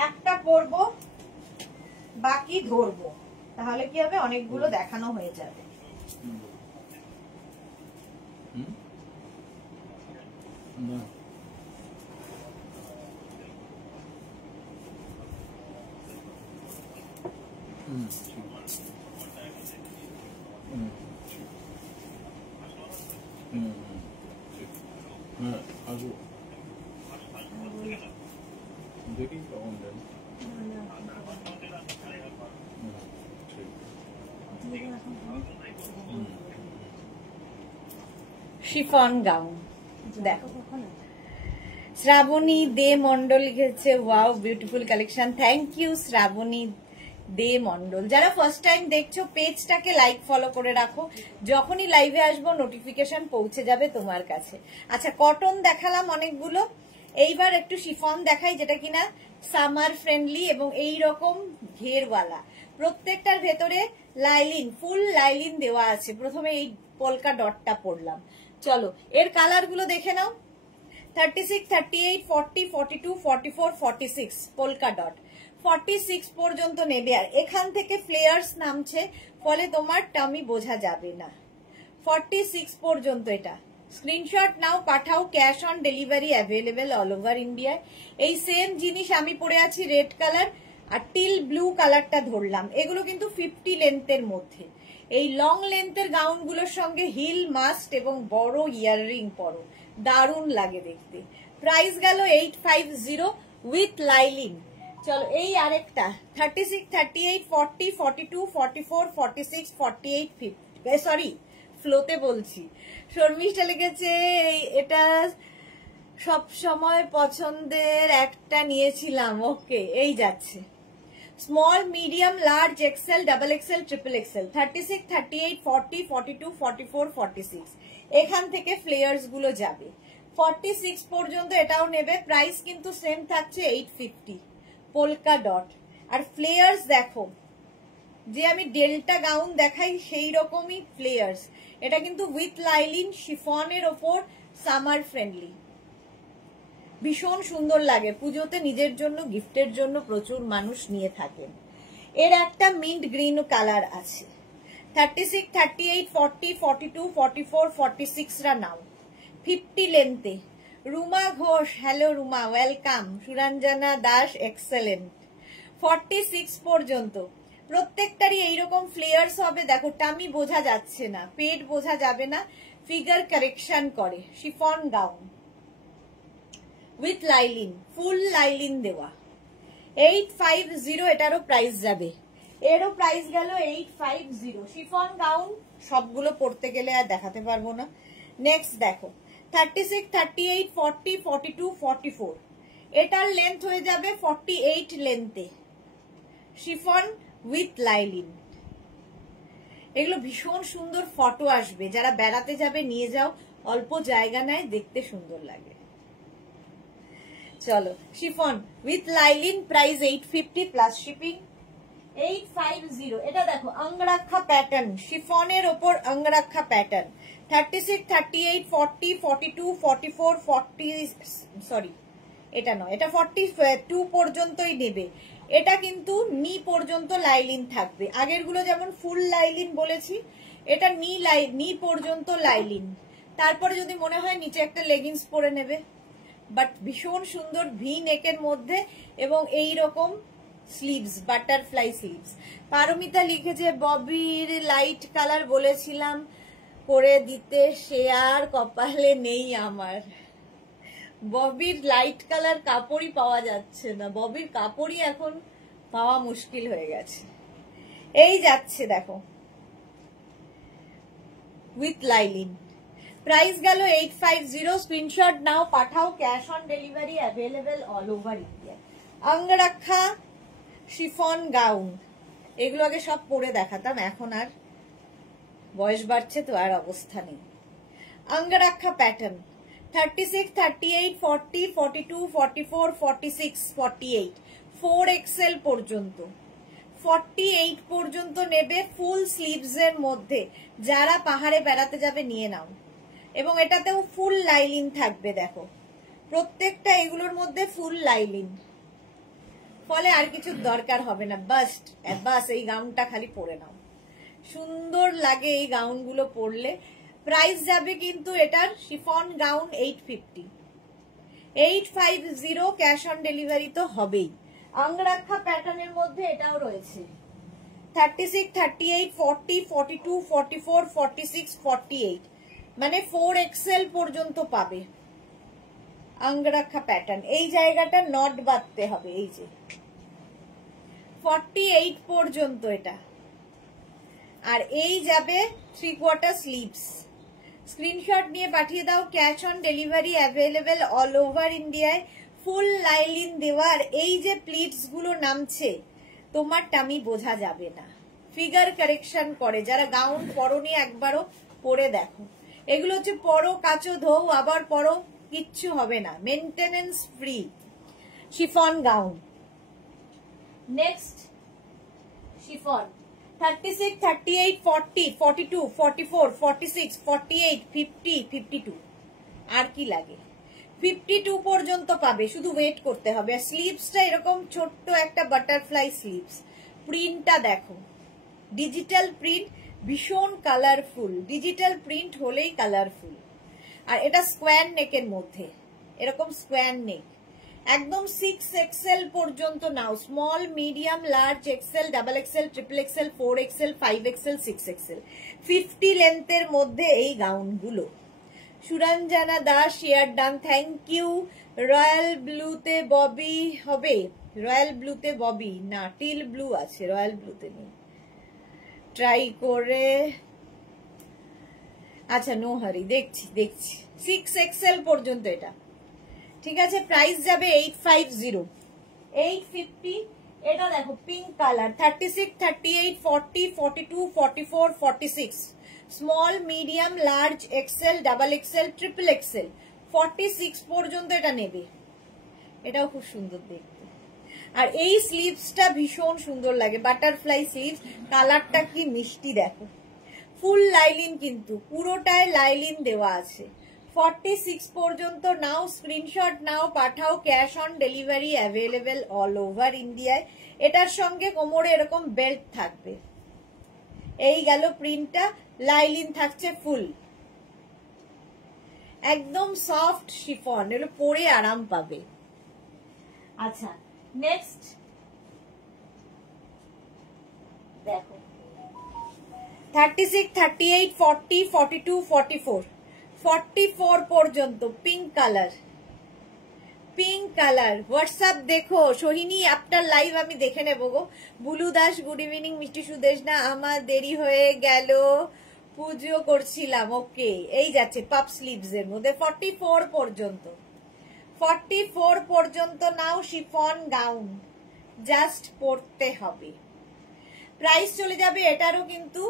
একটা পরবো বাকি ধরবো, তাহলে কি হবে, অনেকগুলো দেখানো হয়ে যাবে। দেখি কখন দেন। শিফন গাউন দেখো, শ্রাবণী দে মন্ডল লিখেছে, wow beautiful collection. Thank you Shrabani De Mondal. যারা ফার্স্ট টাইম দেখছো পেজটাকে লাইক ফলো করে রাখো, যখনই লাইভে আসবো নোটিফিকেশন পৌঁছে যাবে তোমার কাছে। আচ্ছা, কটন দেখালাম অনেকগুলো, এইবার একটু শিফন দেখাই, যেটা কিনা সামার ফ্রেন্ডলি এবং এই রকম ঘেরওয়ালা। প্রত্যেকটার ভেতরে লাইলিন, ফুল লাইলিন দেওয়া আছে। প্রথমে এই পোলকা ডটটা পড়লাম। চলো, এর কালার গুলো দেখে নাও। 36, 38, 40, 42, 44, 46 পোলকা ডট। 46 পর্যন্ত নেবে, আর এখান থেকে ফ্লেয়ার্স নামছে, ফলে তোমার টামি বোঝা যাবে না। 46 পর্যন্ত এটা। স্ক্রিনশট নাও, পাঠাও, cash on delivery available all over ইন্ডিয়ায়। এই সেম জিনিস আমি পরে আছি রেড কালার, আর টিল ব্লু কালারটা ধরলাম। এগুলো কিন্তু 50 লেন্থের মধ্যে। এই লং লেন্থের গাউন গুলোর সঙ্গে হিল মাস্ট এবং বড় ইয়াররিং পরো, দারুণ লাগে দেখতে। প্রাইস গেল 850 উইথ লাইলিন। চলো, এই আরেকটা 36, 38, 40, 42, 44, 46, 48, 50 সরি ফ্লোতে বলছি। শর্মিষ্ঠা লিখেছে, এটা সব সময় পছন্দের একটা নিয়েছিলাম। ওকে, এই যাচ্ছে small, medium, large, XL, double XL, triple XL. 36, 38, 40, 42, 44, 46 এখান থেকে ফ্লেয়ার্স গুলো যাবে। 46 পর্যন্ত এটাও নেবে। প্রাইস কিন্তু সেম থাকছে 850 পোলকা ডট। আর ফ্লেয়ার্স দেখো, যে আমি ডেল্টা গাউন দেখাই সেই রকমই ফ্লেয়ার্স। এটা কিন্তু উইথ লাইলিন শিফনের ওপর সামার ফ্রেন্ডলি। ভীষণ সুন্দর লাগে, পুজোতে নিজের জন্য গিফটের জন্য প্রচুর মানুষ নিয়ে থাকেন। এর একটা মিন্ট গ্রিন কালার আছে। 36, 38, 40, 42, 44, 46 রা নাও। 50 লেন্থে। Ruma Ghosh, hello Ruma, welcome. Suranjana Das, excellent. 46 পর্যন্ত প্রত্যেকটারই এইরকম ফ্লেয়ার্স হবে। দেখো টামি বোঝা যাচ্ছে না, পেট বোঝা যাবে না, ফিগার কারেকশন করে। Chiffon gown with lining, full lining দেওয়া। 850 এটারও প্রাইস যাবে, এরও প্রাইস গেল 850। শিফন গাউন সবগুলো পড়তে গেলে আর দেখাতে পারবো না। নেক্সট দেখো 36, 38, 40, 42, 44, এটার লেন্থ হয়ে যাবে 48 লেন্থে। শিফন উইথ লাইলিন, এগুলো ভীষণ সুন্দর ফটো আসবে, যারা বেড়াতে যাবে নিয়ে যাও, অল্প জায়গা নেয়, দেখতে সুন্দর লাগে। চলো chiffon with lining, price 850 plus shipping. 850, এটা দেখো অঙ্গরাক্ষা প্যাটার্ন, শিফনের ওপর অঙ্গরাক্ষা প্যাটার্ন। 36, 38, 40, 42, 44, 40, সরি এটা নয়, এটা 42 পর্যন্তই নেবে। এটা কিন্তু নি পর্যন্ত লাইলিন থাকবে, আগের গুলো যেমন ফুল লাইলিন বলেছি, এটা নি পর্যন্ত লাইলিন। তারপরে যদি মনে হয় নিচে একটা লেগিংস পরে নেবে, বাট ভীষণ সুন্দর ভি নেকের মধ্যে এবং এই রকম স্লিভস, বাটারফ্লাই স্লিভস। পারমিতা লিখেছে ববির লাইট কালার বলেছিলাম করে দিতে, সে আর কপালে নেই আমার। ববির লাইট কালার কাপড়ই পাওয়া যাচ্ছে না, ববির কাপড়ই এখন পাওয়া মুশকিল হয়ে গেছে। এই যাচ্ছে দেখো উইথ লাইলিন, প্রাইস গেল 850। স্ক্রিনশট নাও, পাঠাও, cash on delivery available all over India. Angrakha chiffon gown, এগুলো আগে সব পরে দেখাতাম, এখন আর বয়স বাড়ছে তো আর অবস্থা নেই। অঙ্গরাক্ষা প্যাটার্ন 36, 38, 40, 42, 44, 46, 48, 4XL পর্যন্ত। 48 পর্যন্ত নেবে, ফুল স্লিভস এর মধ্যে। যারা পাহাড়ে বেড়াতে যাবে নিয়ে নাও, এবং এটাতেও ফুল লাইলিন থাকবে। দেখো প্রত্যেকটা এগুলোর মধ্যে ফুল লাইলিন, ফলে আর কিছু দরকার হবে না, বাস এই গাউনটা খালি পরে নাও, সুন্দর লাগে এই গাউনগুলো পরলে। প্রাইস যাবে কিন্তু এটার, chiffon gown 850, 850, cash on delivery তো হবেই। অঙ্গরাক্ষা প্যাটার্নের মধ্যে এটাও রয়েছে। 36, 38, 40, 42, 44, 46, 48, মানে 4XL পর্যন্ত পাবে। অঙ্গরাক্ষা প্যাটার্ন, এই জায়গাটা নট বাঁধতে হবে, এই যে 48 পর্যন্ত এটা। আর এই যাবে 3/4 স্লিভস। স্ক্রিনশট নিয়ে পাঠিয়ে দাও, cash on delivery available all over ইন্ডিয়ায়। ফুল লাইলিন দেওয়া, আর এই যে প্লিটস গুলো নামছে, তোমার টামি বোঝা যাবে না, ফিগার কারেকশন করে। যারা গাউন পরনি একবারও পরে দেখো, এগুলো হচ্ছে পরো, কাচো, ধোও, আবার পরো, কিচ্ছু হবে না, maintenance free chiffon gown. Next chiffon 36, 38, 40, 42, 44, 46, 48, 50, 52, আর কি লাগে? 52 পর্যন্ত পাবে, শুধু ওয়েট করতে হবে। আর স্লিভসটা এরকম ছোট্ট একটা বাটারফ্লাই স্লিভস। প্রিন্টটা দেখো, ডিজিটাল প্রিন্ট, ভীষণ কালারফুল। ডিজিটাল প্রিন্ট হলেই কালারফুল। আর এটা স্কোয়ার নেকের মধ্যে, এরকম স্কোয়ার নেক, একদম 6XL পর্যন্ত নাও। Small, medium, large, XL, XXL, XXL, 4XL, 5XL, 6XL, 50 লেন্থের মধ্যে এই গাউনগুলো। Suranjana Das, share done, thank you. Royal ব্লুতে ববি হবে? রয়্যাল ব্লুতে ববি না, টিল ব্লু আছে, রয়্যাল ব্লুতে নেই, ট্রাই করে। আচ্ছা নো হারি, দেখছি 6XL পর্যন্ত এটা, ঠিক আছে। প্রাইস যাবে 850, 850। এটা দেখো pink colour, 36, 38, 40, 42, 44, 46, small, medium, large, XL, XXL, XXL, 46 পর্যন্ত এটা নেবে। এটাও খুব সুন্দর দেখতে। আর এই স্লিভসটা ভীষণ সুন্দর লাগে, বাটারফ্লাই স্লিভস, কালারটা কি মিষ্টি দেখো। ফুল লাইলিন, কিন্তু পুরোটায় লাইলিন দেওয়া আছে। 46 পর্যন্ত নাও, স্ক্রিনশট নাও, পাঠাও, cash on delivery available all over ইন্ডিয়ায়। এটার সঙ্গে কোমরে এরকম বেল্ট থাকবে। এই গেল প্রিন্টটা, লাইলিন থাকছে ফুল, একদম সফট শিফন, এগুলো পরে আরাম পাবে। আচ্ছা নেক্সট দেখো 36, 38, 40, 42, 44, 44 পর্যন্ত pink colour, pink colour. WhatsApp দেখো সোহিনী, আপনার লাইভ আমি দেখে নেবো গো। বুলু দাস গুড ইভিনিং, মিষ্টি সুদেশ না আমার দেরি হয়ে গেল, পুজো করছিলাম। ওকে, এই যাচ্ছে পাপ স্লিভস এর মধ্যে 44 পর্যন্ত, 44 পর্যন্ত নাও শিফন গাউন, জাস্ট পরতে হবে। প্রাইস চলে যাবে এটারও কিন্তু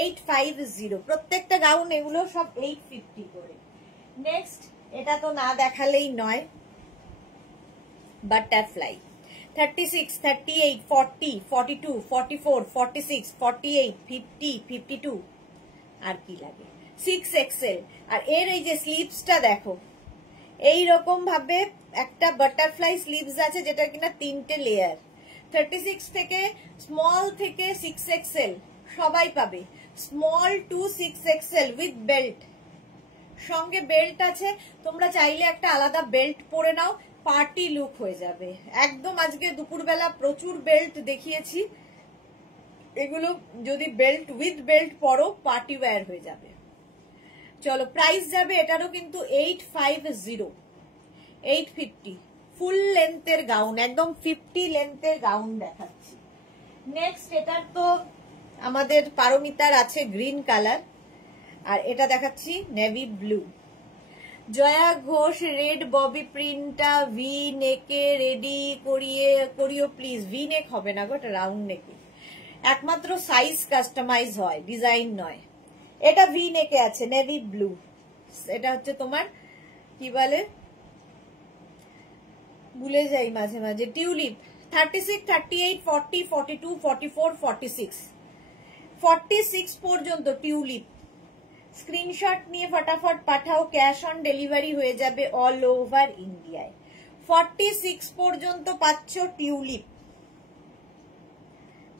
850, প্রত্যেকটা গাউন এগুলো সব 850 করে। নেক্সট এটা তো না দেখালেই নয়, বাটারফ্লাই 36, 38, 40, 42, 44, 46, 48, 50, 52, আর কি লাগে 6XL। আর এর এই যে স্লিভসটা দেখো, এই রকম ভাবে একটা বাটারফ্লাই স্লিভস আছে যেটা কিনা 3টে লেয়ার। 36 থেকে স্মল থেকে 6XL সবাই পাবে, small to 6XL with belt, সঙ্গে বেল্ট আছে। তোমরা চাইলে একটা আলাদা বেল্ট পরে নাও, পার্টি লুক হয়ে যাবে একদম। আজকে দুপুরবেলা প্রচুর বেল্ট দেখিয়েছি, এগুলো যদি বেল্ট উইথ বেল্ট পরো পার্টি ওয়্যার হয়ে যাবে। চলো প্রাইস যাবে এটারও কিন্তু 850, 850, ফুল লেন্থের গাউন, একদম 50 লেন্থের গাউন দেখাচ্ছি। নেক্সট এটার তো আমাদের পারমিতার আছে গ্রিন কালার, আর এটা দেখাচ্ছি navy blue. Jaya Ghosh red ববি প্রিন্টটা ভি নেকে রেডি করিও প্লিজ। ভি নেক হবে না গো, এটা রাউন্ড নেকে, একমাত্র সাইজ কাস্টমাইজ হয়, ডিজাইন নয়। এটা ভি নেকে আছে নেভি ব্লু, এটা হচ্ছে তোমার কি বলে ভুলে যাই মাঝে মাঝে, টিউলিপ। 36, 38, 40, 42, 44, 46, 46 পর্যন্ত টিউলিপ। স্ক্রিনশট নিয়ে ফটাফট পাঠাও, ক্যাশ অন ডেলিভারি হয়ে যাবে অল ওভার ইন্ডিয়ায়। 46 পর্যন্ত পাচ্ছ টিউলিপ,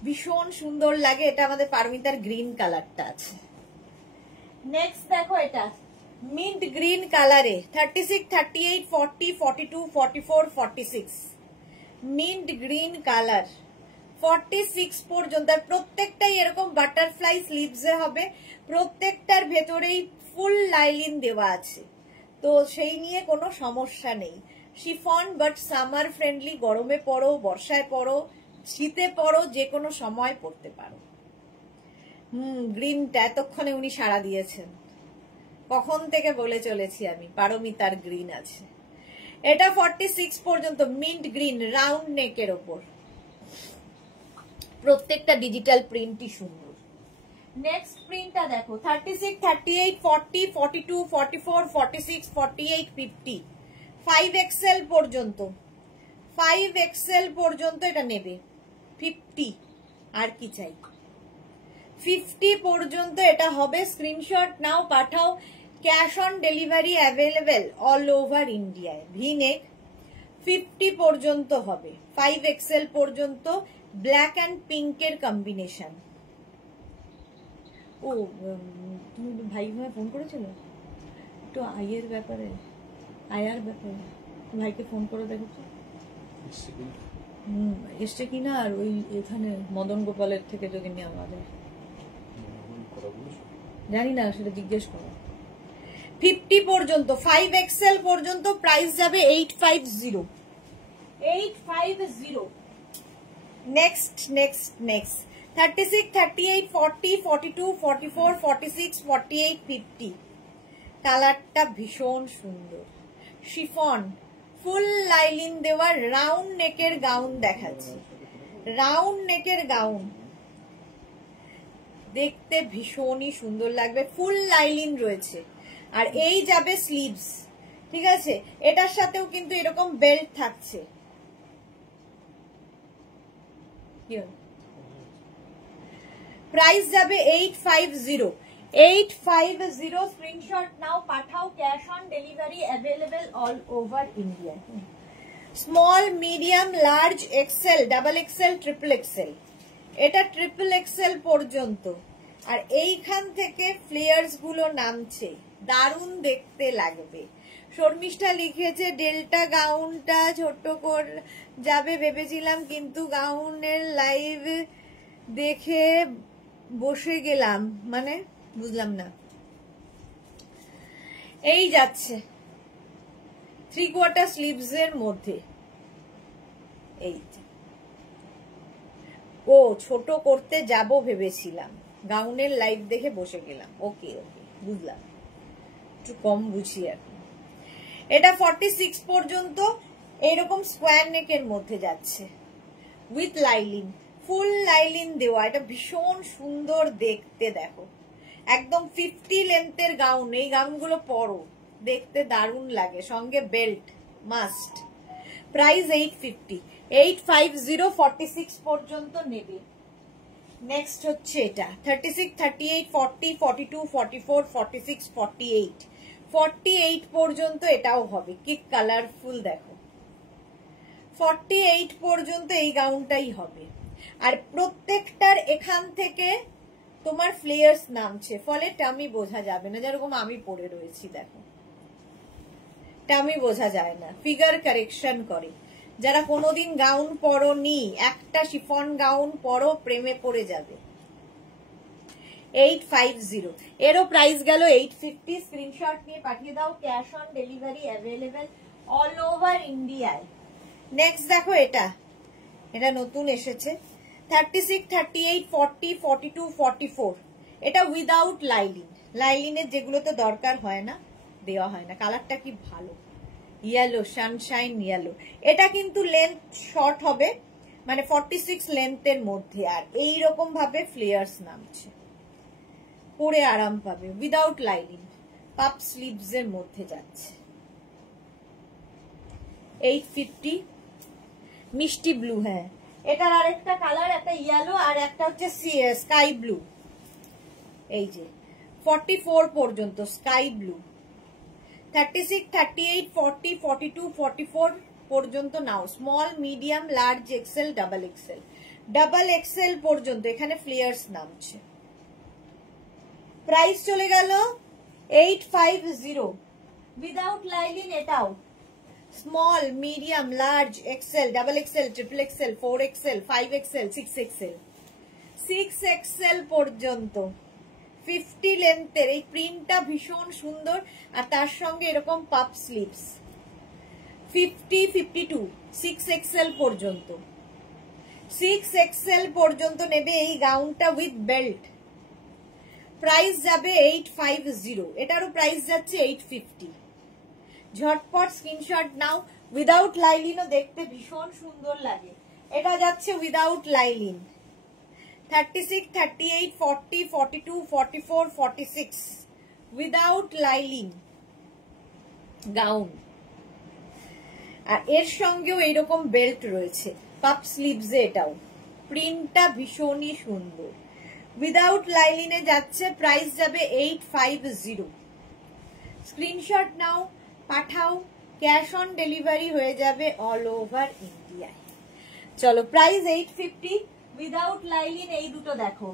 ভীষণ সুন্দর লাগে। এটা আমাদের পারমিতার গ্রিন কালারটা আছে। নেক্সট দেখো এটা মিন্ট গ্রিন কালারে 36, 38, 40, 42, 44, 46, মিন্ট গ্রিন কালার 46 পর্যন্ত। প্রত্যেকটাই এরকম বাটারফ্লাই স্লিভসে হবে, প্রত্যেকটার ভেতরেই ফুল লাইলিন দেওয়া আছে, তো সেই নিয়ে কোনো সমস্যা নেই। শিফন বাট সামার ফ্রেন্ডলি, গরমে পরো, বর্ষায় পরো, শীতে পরো, যে কোনো সময় পরতে পারো। গ্রিনটা এতক্ষণে উনি সাড়া দিয়েছেন, কখন থেকে বলে চলেছি আমি, পারমিতার গ্রিন আছে। এটা 46 পর্যন্ত মিন্ট গ্রিন রাউন্ড নেকের ওপর, প্রত্যেকটা ডিজিটাল প্রিন্টই সুন্দর। নেক্সট প্রিন্টটা দেখো 36, 38, 40, 42, 44, 46, 48, 50, 5XL পর্যন্ত, 5XL পর্যন্ত এটা নেবে। 50 আর কি চাই, 50 পর্যন্ত এটা হবে। স্ক্রিনশট নাও, পাঠাও, cash on delivery available all over ইন্ডিয়ায়। ভি নেক 50 পর্যন্ত হবে, 5XL পর্যন্ত, ব্ল্যাক অ্যান্ড পিঙ্কের কম্বিনেশন। ও তুমি ভাই ফোন করেছিল একটু আয়ের ব্যাপারে, আয়ার ব্যাপারে, ভাইকে ফোন করে দেখো তো এসছে কিনা। আর ওই এখানে মদন গোপালের থেকে যদি নেওয়া যায় জানি না, সেটা জিজ্ঞেস করো। 50 পর্যন্ত 5XL পর্যন্ত প্রাইস যাবে 850, 850। নেক্সট নেক্সট নেক্সট 36, 38, 40, 42, 44, 46, 48, 50, কালারটা ভীষণ সুন্দর। শিফন ফুল লাইলিন দেওয়া রাউন্ড নেকের গাউন দেখাচ্ছি, রাউন্ড নেকের গাউন দেখতে ভীষণই সুন্দর লাগবে, ফুল লাইলিন রয়েছে। আর এই যাবে স্লিভস, ঠিক আছে, এটার সাথেও কিন্তু এরকম বেল্ট থাকছে। প্রাইস যাবে 850, 850 স্ক্রিনশট নাও, পাঠাও, cash on delivery available all over India. Small, medium, large, XL, double XL, triple XL, এটা ট্রিপল এক্সেল পর্যন্ত। আর এইখান থেকে ফ্লেয়ার্স গুলো নামছে, দারুণ দেখতে লাগবে। শর্মিষ্ঠা লিখেছে ডেল্টা গাউনটা ছোট করে যাবে ভেবেছিলাম, কিন্তু গাউনের লাইভ দেখে বসে গেলাম, মানে বুঝলাম না। এই যাচ্ছে 3/4 স্লিভস এর মধ্যে। এই ও ছোট করতে যাব ভেবেছিলাম, গাউনের লাইভ দেখে বসে গেলাম। ওকে ওকে, বুঝলাম, একটু কম বুঝি এখন। এটা 46 পর্যন্ত এইরকম স্কোয়ার নেকের মধ্যে যাচ্ছে উইথ লাইলিন, ফুল লাইলিন দেওয়া। এটা ভীষণ সুন্দর দেখতে, দেখো একদম 50 লেন্থের গাউন। এই গাউনগুলো পরো, দেখতে দারুণ লাগে, সঙ্গে বেল্ট মাস্ট। প্রাইস 850, 850, 46 পর্যন্ত নেবে। নেক্সট হচ্ছে এটা 36, 38, 40, 42, 44, 46, 48, 48 পর্যন্ত এটাও হবে। কি কালারফুল দেখো, 48 পর্যন্ত এই গাউনটাই হবে। আর প্রত্যেকটার এখান থেকে তোমার ফ্লেয়ার্স নামছে, ফলে টামি বোঝা যাবে না, যেরকম আমি পরে রয়েছি দেখো, টামি বোঝা যায় না, ফিগার কারেকশন করে। যারা কোনোদিন গাউন পরোনি, একটা শিফন গাউন পরো, প্রেমে পড়ে যাবে। 850, এরও প্রাইস গেল 850। স্ক্রিনশট নিয়ে পাঠিয়ে দাও, cash on delivery available all over ইন্ডিয়ায়। নেক্সট দেখো এটা, এটা নতুন এসেছে 36, 38, 40, 42, 44, এটা উইদাউট লাইলিন। লাইলিনের যেগুলোতে দরকার হয় না, দেওয়া হয় না। কালারটা কি ভালো, ইয়েলো, সানশাইন ইয়েলো। এটা কিন্তু লেন্থ শর্ট হবে, মানে 46 লেন্থের মধ্যে। আর এইরকম ভাবে ফ্লেয়ার্স নামছে, পরে আরাম পাবে, উইদাউট লাইলিন, পাপ স্লিভস এর মধ্যে যাচ্ছে। 850, মিষ্টি ব্লু। হ্যাঁ, এটার আরেকটা কালার, একটা ইয়েলো আর একটা হচ্ছে স্কাই ব্লু। এই যে 44 পর্যন্ত স্কাই ব্লু। 36, 38, 40, 42, 44 পর্যন্ত নাও। Small, medium, large, XL, double XL, double XL পর্যন্ত এখানে ফ্লেয়ার্স নামছে। প্রাইস চলে গেল 850 উইদাউট লাইলিন। এটাও small, medium, large, XL, double XL, triple XL, 4 XL, 5 XL, 6 XL, 6 XL পর্যন্ত 50 লেন্থের। এই প্রিন্টটা ভীষণ সুন্দর, আর তার সঙ্গে এরকম পাপ স্লিভস। 50, 52, 6 এক্সেল পর্যন্ত, 6 এক্সেল পর্যন্ত নেবে এই গাউনটা উইথ বেল্ট। প্রাইস যাবে 850, এটারও প্রাইস যাচ্ছে 850। ঝটপট স্ক্রিনশট নাও। উইদাউট লাইলিনও দেখতে ভীষণ সুন্দর লাগে, এটা যাচ্ছে without lining. 36, 38, 40, 42, 44, 46 without lining gown. আর এর সঙ্গেও এইরকম বেল্ট রয়েছে, পাপ স্লিভস। এটাও প্রিন্টটা ভীষণই সুন্দর, উইদাউট লাইলিনে যাচ্ছে। প্রাইস যাবে 850। স্ক্রিনশট নাও, পাঠাও, ক্যাশ অন ডেলিভারি হয়ে যাবে অল ওভার ইন্ডিয়ায়। চলো, প্রাইস 850 উইদাউট লাইলিন। এই দুটো দেখো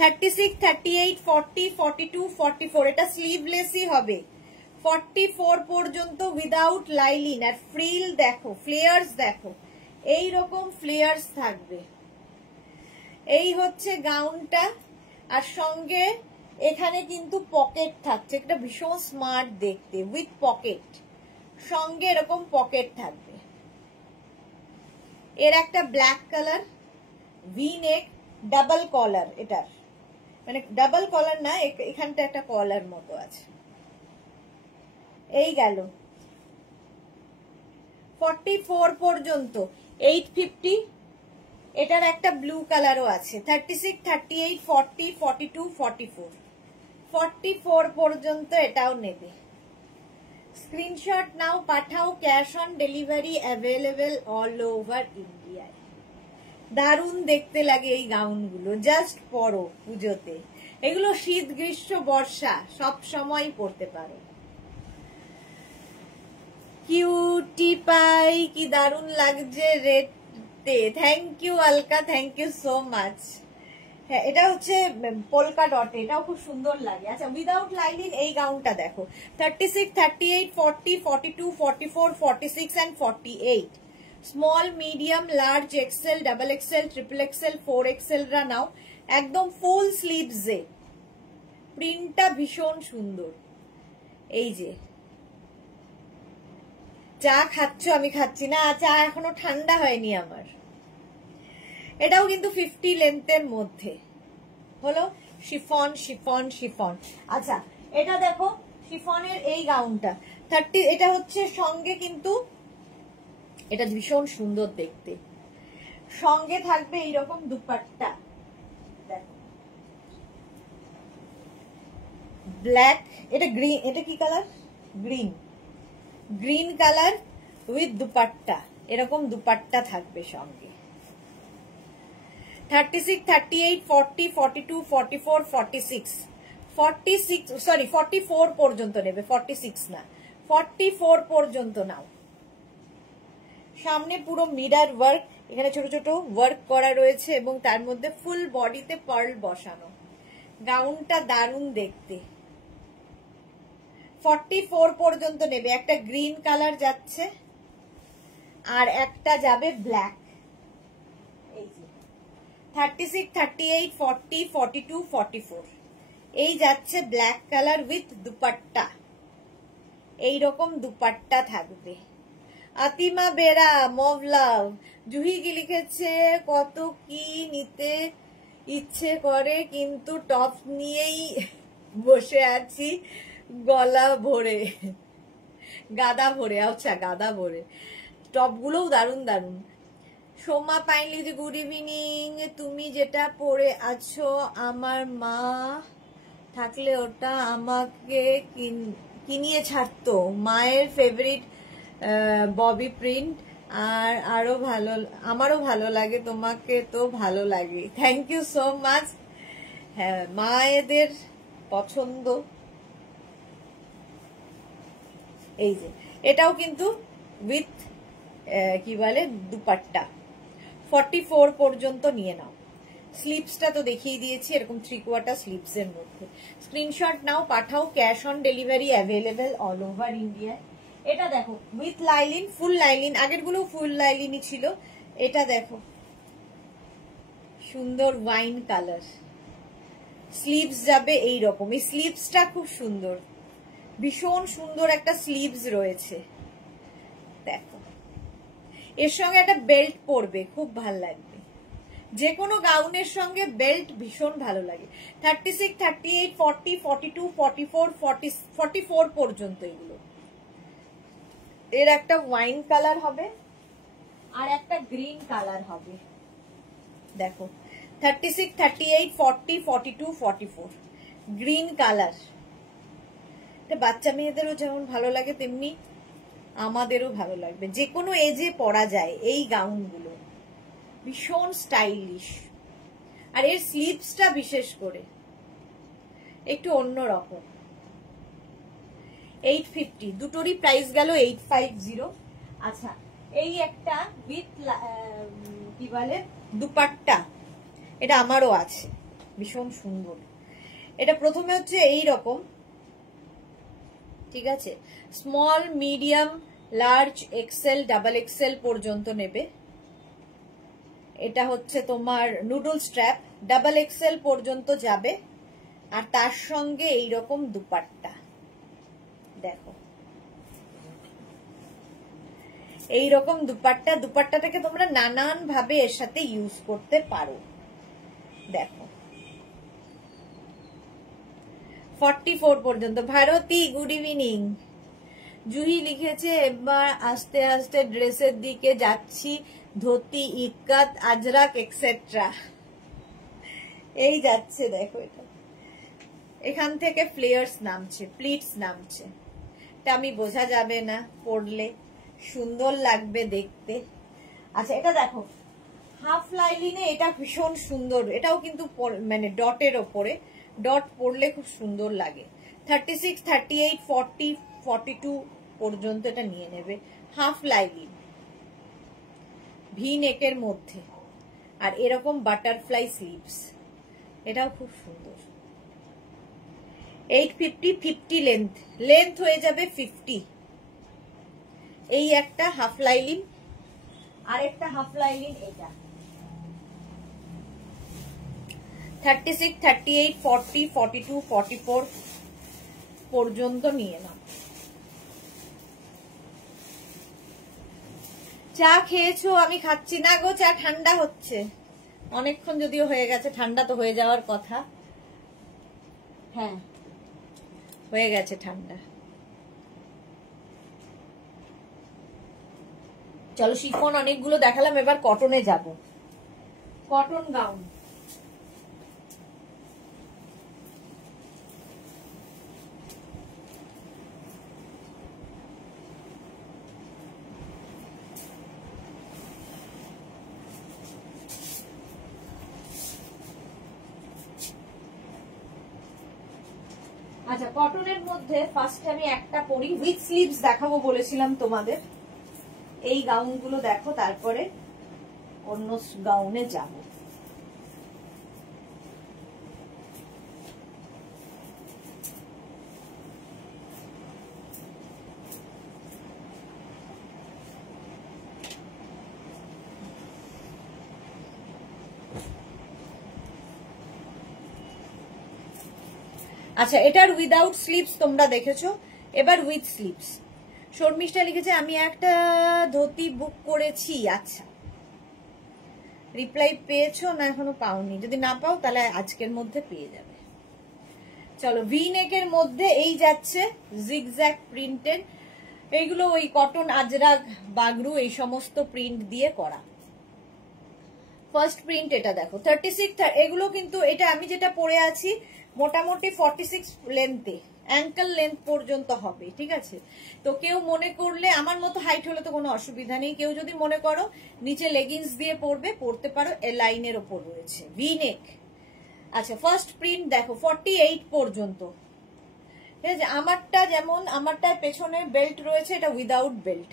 36, 38, 40, 42, 44, এটা স্লিভলেসই হবে। 44 পর্যন্ত উইদাউট লাইলিন। আর ফ্রিল দেখো, ফ্লেয়ার্স দেখো, এই রকম ফ্লেয়ার্স থাকবে। এই হচ্ছে গাউনটা, আর সঙ্গে এখানে কিন্তু পকেট থাকছে, এটা ভীষণ স্মার্ট দেখতে, উইথ পকেট, সঙ্গে এরকম পকেট থাকবে। এর একটা black colour, V neck, double collar. এটার মানে ডাবল কলার না, এখানটা একটা কলার মতো আছে। এই গেল 44 পর্যন্ত 850। এটার একটা ব্লু কালারও আছে। 36, 38, 40, 42, 44, 44 পর্যন্ত এটাও নেবে। স্ক্রিনশট নাও, পাঠাও, cash on delivery available all over ইন্ডিয়ায়। দারুণ দেখতে লাগে এই গাউনগুলো, জাস্ট পরো পুজোতে। এগুলো শীত গ্রীষ্ম বর্ষা সব সময় পরতে পারো। কিউটি পাই, কি দারুণ লাগছে রেডতে। Thank you Alka, thank you so much. হ্যাঁ, এটা হচ্ছে পোলকা ডট, এটাও খুব সুন্দর লাগে। আচ্ছা, উইদাউট লাইনিং এই গাউনটা দেখো, 36, 38, 40, 42, 44, 46 and 48। Small, medium, large, XL, double XL, triple XL, 4XL রা নাও। একদম ফুল স্লিভসে, প্রিন্টটা ভীষণ সুন্দর। এই যে চা খাচ্ছ, আমি খাচ্ছি না, চা এখনো ঠান্ডা হয়নি আমার। এটাও কিন্তু 50 লেন্থের মধ্যে হলো, শিফন শিফন শিফন। আচ্ছা, এটা দেখো শিফনের এই গাউনটা 30, এটা হচ্ছে সঙ্গে, কিন্তু এটা ভীষণ সুন্দর দেখতে। সঙ্গে থাকবে এইরকম দুপাট্টা, দেখো ব্ল্যাক, এটা গ্রিন, এটা কি colour, green, green colour with dupatta, এরকম দুপাট্টা থাকবে সঙ্গে। 36, 38, 40, 42, 44, 46, 46, সরি 44 পর্যন্ত নেবে, 46 না, 44 পর্যন্ত নাও। সামনে পুরো মিরর ওয়ার্ক, এখানে ছোট ছোট ওয়ার্ক করা রয়েছে এবং তার মধ্যে ফুল বডিতে পার্ল বসানো। গাউনটা দারুণ দেখতে। 44 পর্যন্ত নেবে। একটা গ্রিন কালার যাচ্ছে আর একটা যাবে ব্ল্যাক। এই যে 36, 38, 40, 42, 44 এই যাচ্ছে ব্ল্যাক কালার উইথ দুপাট্টা। এইরকম দুপাট্টা থাকবে। আতিমা বেরা, মভ লাভ, জুহি কি লিখেছে, কত কি নিতে ইচ্ছে করে কিন্তু টপ নিয়েই বসে আছি গলা ভরে, গাদা ভরে। আচ্ছা, গাদা ভরে। টপগুলোও দারুণ দারুণ। সোমা পাইনি যে গুড ইভিনিং, তুমি যেটা পরে আছো আমার মা থাকলে ওটা আমাকে কিনিয়ে ছাড়তো। মায়ের ফেভারিট ববি প্রিন্ট, আর আরো ভালো, আমারও ভালো লাগে, তোমাকে তো ভালো লাগে। Thank you so much. হ্যাঁ, মায়েদের পছন্দ। এই যে এটাও কিন্তু উইথ কি বলে দুপাট্টা। 44 পর্যন্ত নিয়ে নাও। স্লিপসটা তো দেখিয়ে দিয়েছি, এরকম 3/4 স্লিপস এর মধ্যে। স্ক্রিনশট নাও, পাঠাও। Cash on delivery available all over India. এটা দেখো উইথ লাইলিন, ফুল লাইলিন, আগের গুলো ফুল লাইলিনই ছিল। এটা দেখো সুন্দর ওয়াইন কালার, স্লিভস যাবে এইরকম। এই স্লিভসটা খুব সুন্দর, ভীষণ সুন্দর একটা স্লিভস রয়েছে। দেখো এর সঙ্গে একটা বেল্ট পরবে, খুব ভাল লাগবে। যে কোনো গাউনের সঙ্গে বেল্ট ভীষণ ভালো লাগে। 36, 38, 40, 42, 44, 44 পর্যন্ত এগুলো। এর একটা ওয়াইন কালার হবে আর একটা গ্রিন কালার হবে। দেখো 36, 38, 40, 42, 44 গ্রিন কালার। বাচ্চা মেয়েদেরও যেমন ভালো লাগে তেমনি আমাদেরও ভালো লাগবে। যে কোনো এজে পরা যায় এই গাউনগুলো, ভীষণ স্টাইলিশ। আর এর স্লিভসটা বিশেষ করে একটু অন্যরকম। 850, দুটোরই প্রাইস গেল 850। আচ্ছা, এই একটা উইথ কি বলে দুপাট্টা, এটা আমারও আছে, ভীষণ সুন্দর। এটা প্রথমে হচ্ছে এই রকম, ঠিক আছে। Small, medium, large, XL, double XL পর্যন্ত নেবে। এটা হচ্ছে তোমার নুডল স্ট্র্যাপ, ডাবল এক্সেল পর্যন্ত যাবে। আর তার সঙ্গে এইরকম দুপাট্টা, দেখো এইরকম দুপাট্টা। দুপাট্টাটাকে তোমরা নানান ভাবে এর সাথে ইউজ করতে পারো। দেখো 44 পর্যন্ত। Bharati good evening. জুহি লিখেছে এবার আস্তে আস্তে ড্রেসের দিকে যাচ্ছি, ধুতি, ইক্কাত, আজরাক এক্সেট্রা এই যাচ্ছে। দেখো এটা এখান থেকে ফ্লেয়ার্স নামছে, প্লিটস নামছে। এটা আমি বোঝা যাবে না, পরলে সুন্দর লাগবে দেখতে। আচ্ছা, এটা দেখো হাফ লাইলিনে, এটা ভীষণ সুন্দর। এটাও কিন্তু মানে ডটের ওপরে, ডট পরলে খুব সুন্দর লাগে। 36, 38, 40, 42 পর্যন্ত এটা নিয়ে নেবে। হাফ লাইলিন, ভি নেকের মধ্যে, আর এরকম বাটারফ্লাই স্লিভস, এটাও খুব সুন্দর। 850, 50 লেন্থ হয়ে যাবে 50। এই একটা হাফ লাইলিন, আর একটা হাফ লাইলিন এটা। 36, 38, 40, 42, 44 পর্যন্ত নিয়ে নাও। চা খেয়েছো? আমি খাচ্ছি না গো, চা ঠান্ডা হচ্ছে অনেকক্ষণ, যদিও হয়ে গেছে, ঠান্ডা তো হয়ে যাওয়ার কথা। হ্যাঁ হয়ে গেছে ঠান্ডা। চলো, শিফন অনেকগুলো দেখালাম, এবার কটনে যাব। কটন গাউন, আচ্ছা কটনের মধ্যে ফার্স্ট আমি একটা পরি, উইথ স্লিভস দেখাবো বলেছিলাম তোমাদের। এই গাউনগুলো দেখো, তারপরে অন্য গাউনে যাব। আচ্ছা এটার উইদাউট স্লিভস তোমরা দেখেছো, এবার উইথ স্লিভস। শর্মিষ্ঠা লিখেছে আমি একটা ধুতি বুক করেছি। আচ্ছা রিপ্লাই পেয়েছো না এখনো পাওনি? যদি না পাও তাহলে আজকের মধ্যে পেয়ে যাবে। চলো, ভি নেকের মধ্যে এই যাচ্ছে জিগজ্যাগ প্রিন্টের, এইগুলো ওই কটন, আজরাক, বাগরু এই সমস্ত প্রিন্ট দিয়ে করা। ফার্স্ট প্রিন্ট এটা দেখো, 36, এগুলো কিন্তু এটা আমি যেটা পরে আছি মোটামুটি 46 লেন্থে, অ্যাঙ্কেল লেন্থ পর্যন্ত হবে, ঠিক আছে? তো কেউ মনে করলে, আমার মতো হাইট হলে তো কোনো অসুবিধা নেই, কেউ যদি মনে করো নিচে লেগিংস দিয়ে পরতে পারো, এ লাইনের ওপর রয়েছে ভি নেক। আচ্ছা ফার্স্ট প্রিন্ট দেখো 48 পর্যন্ত, ঠিক আছে? আমারটা যেমন, আমারটার পেছনে বেল্ট রয়েছে, এটা উইদাউট বেল্ট।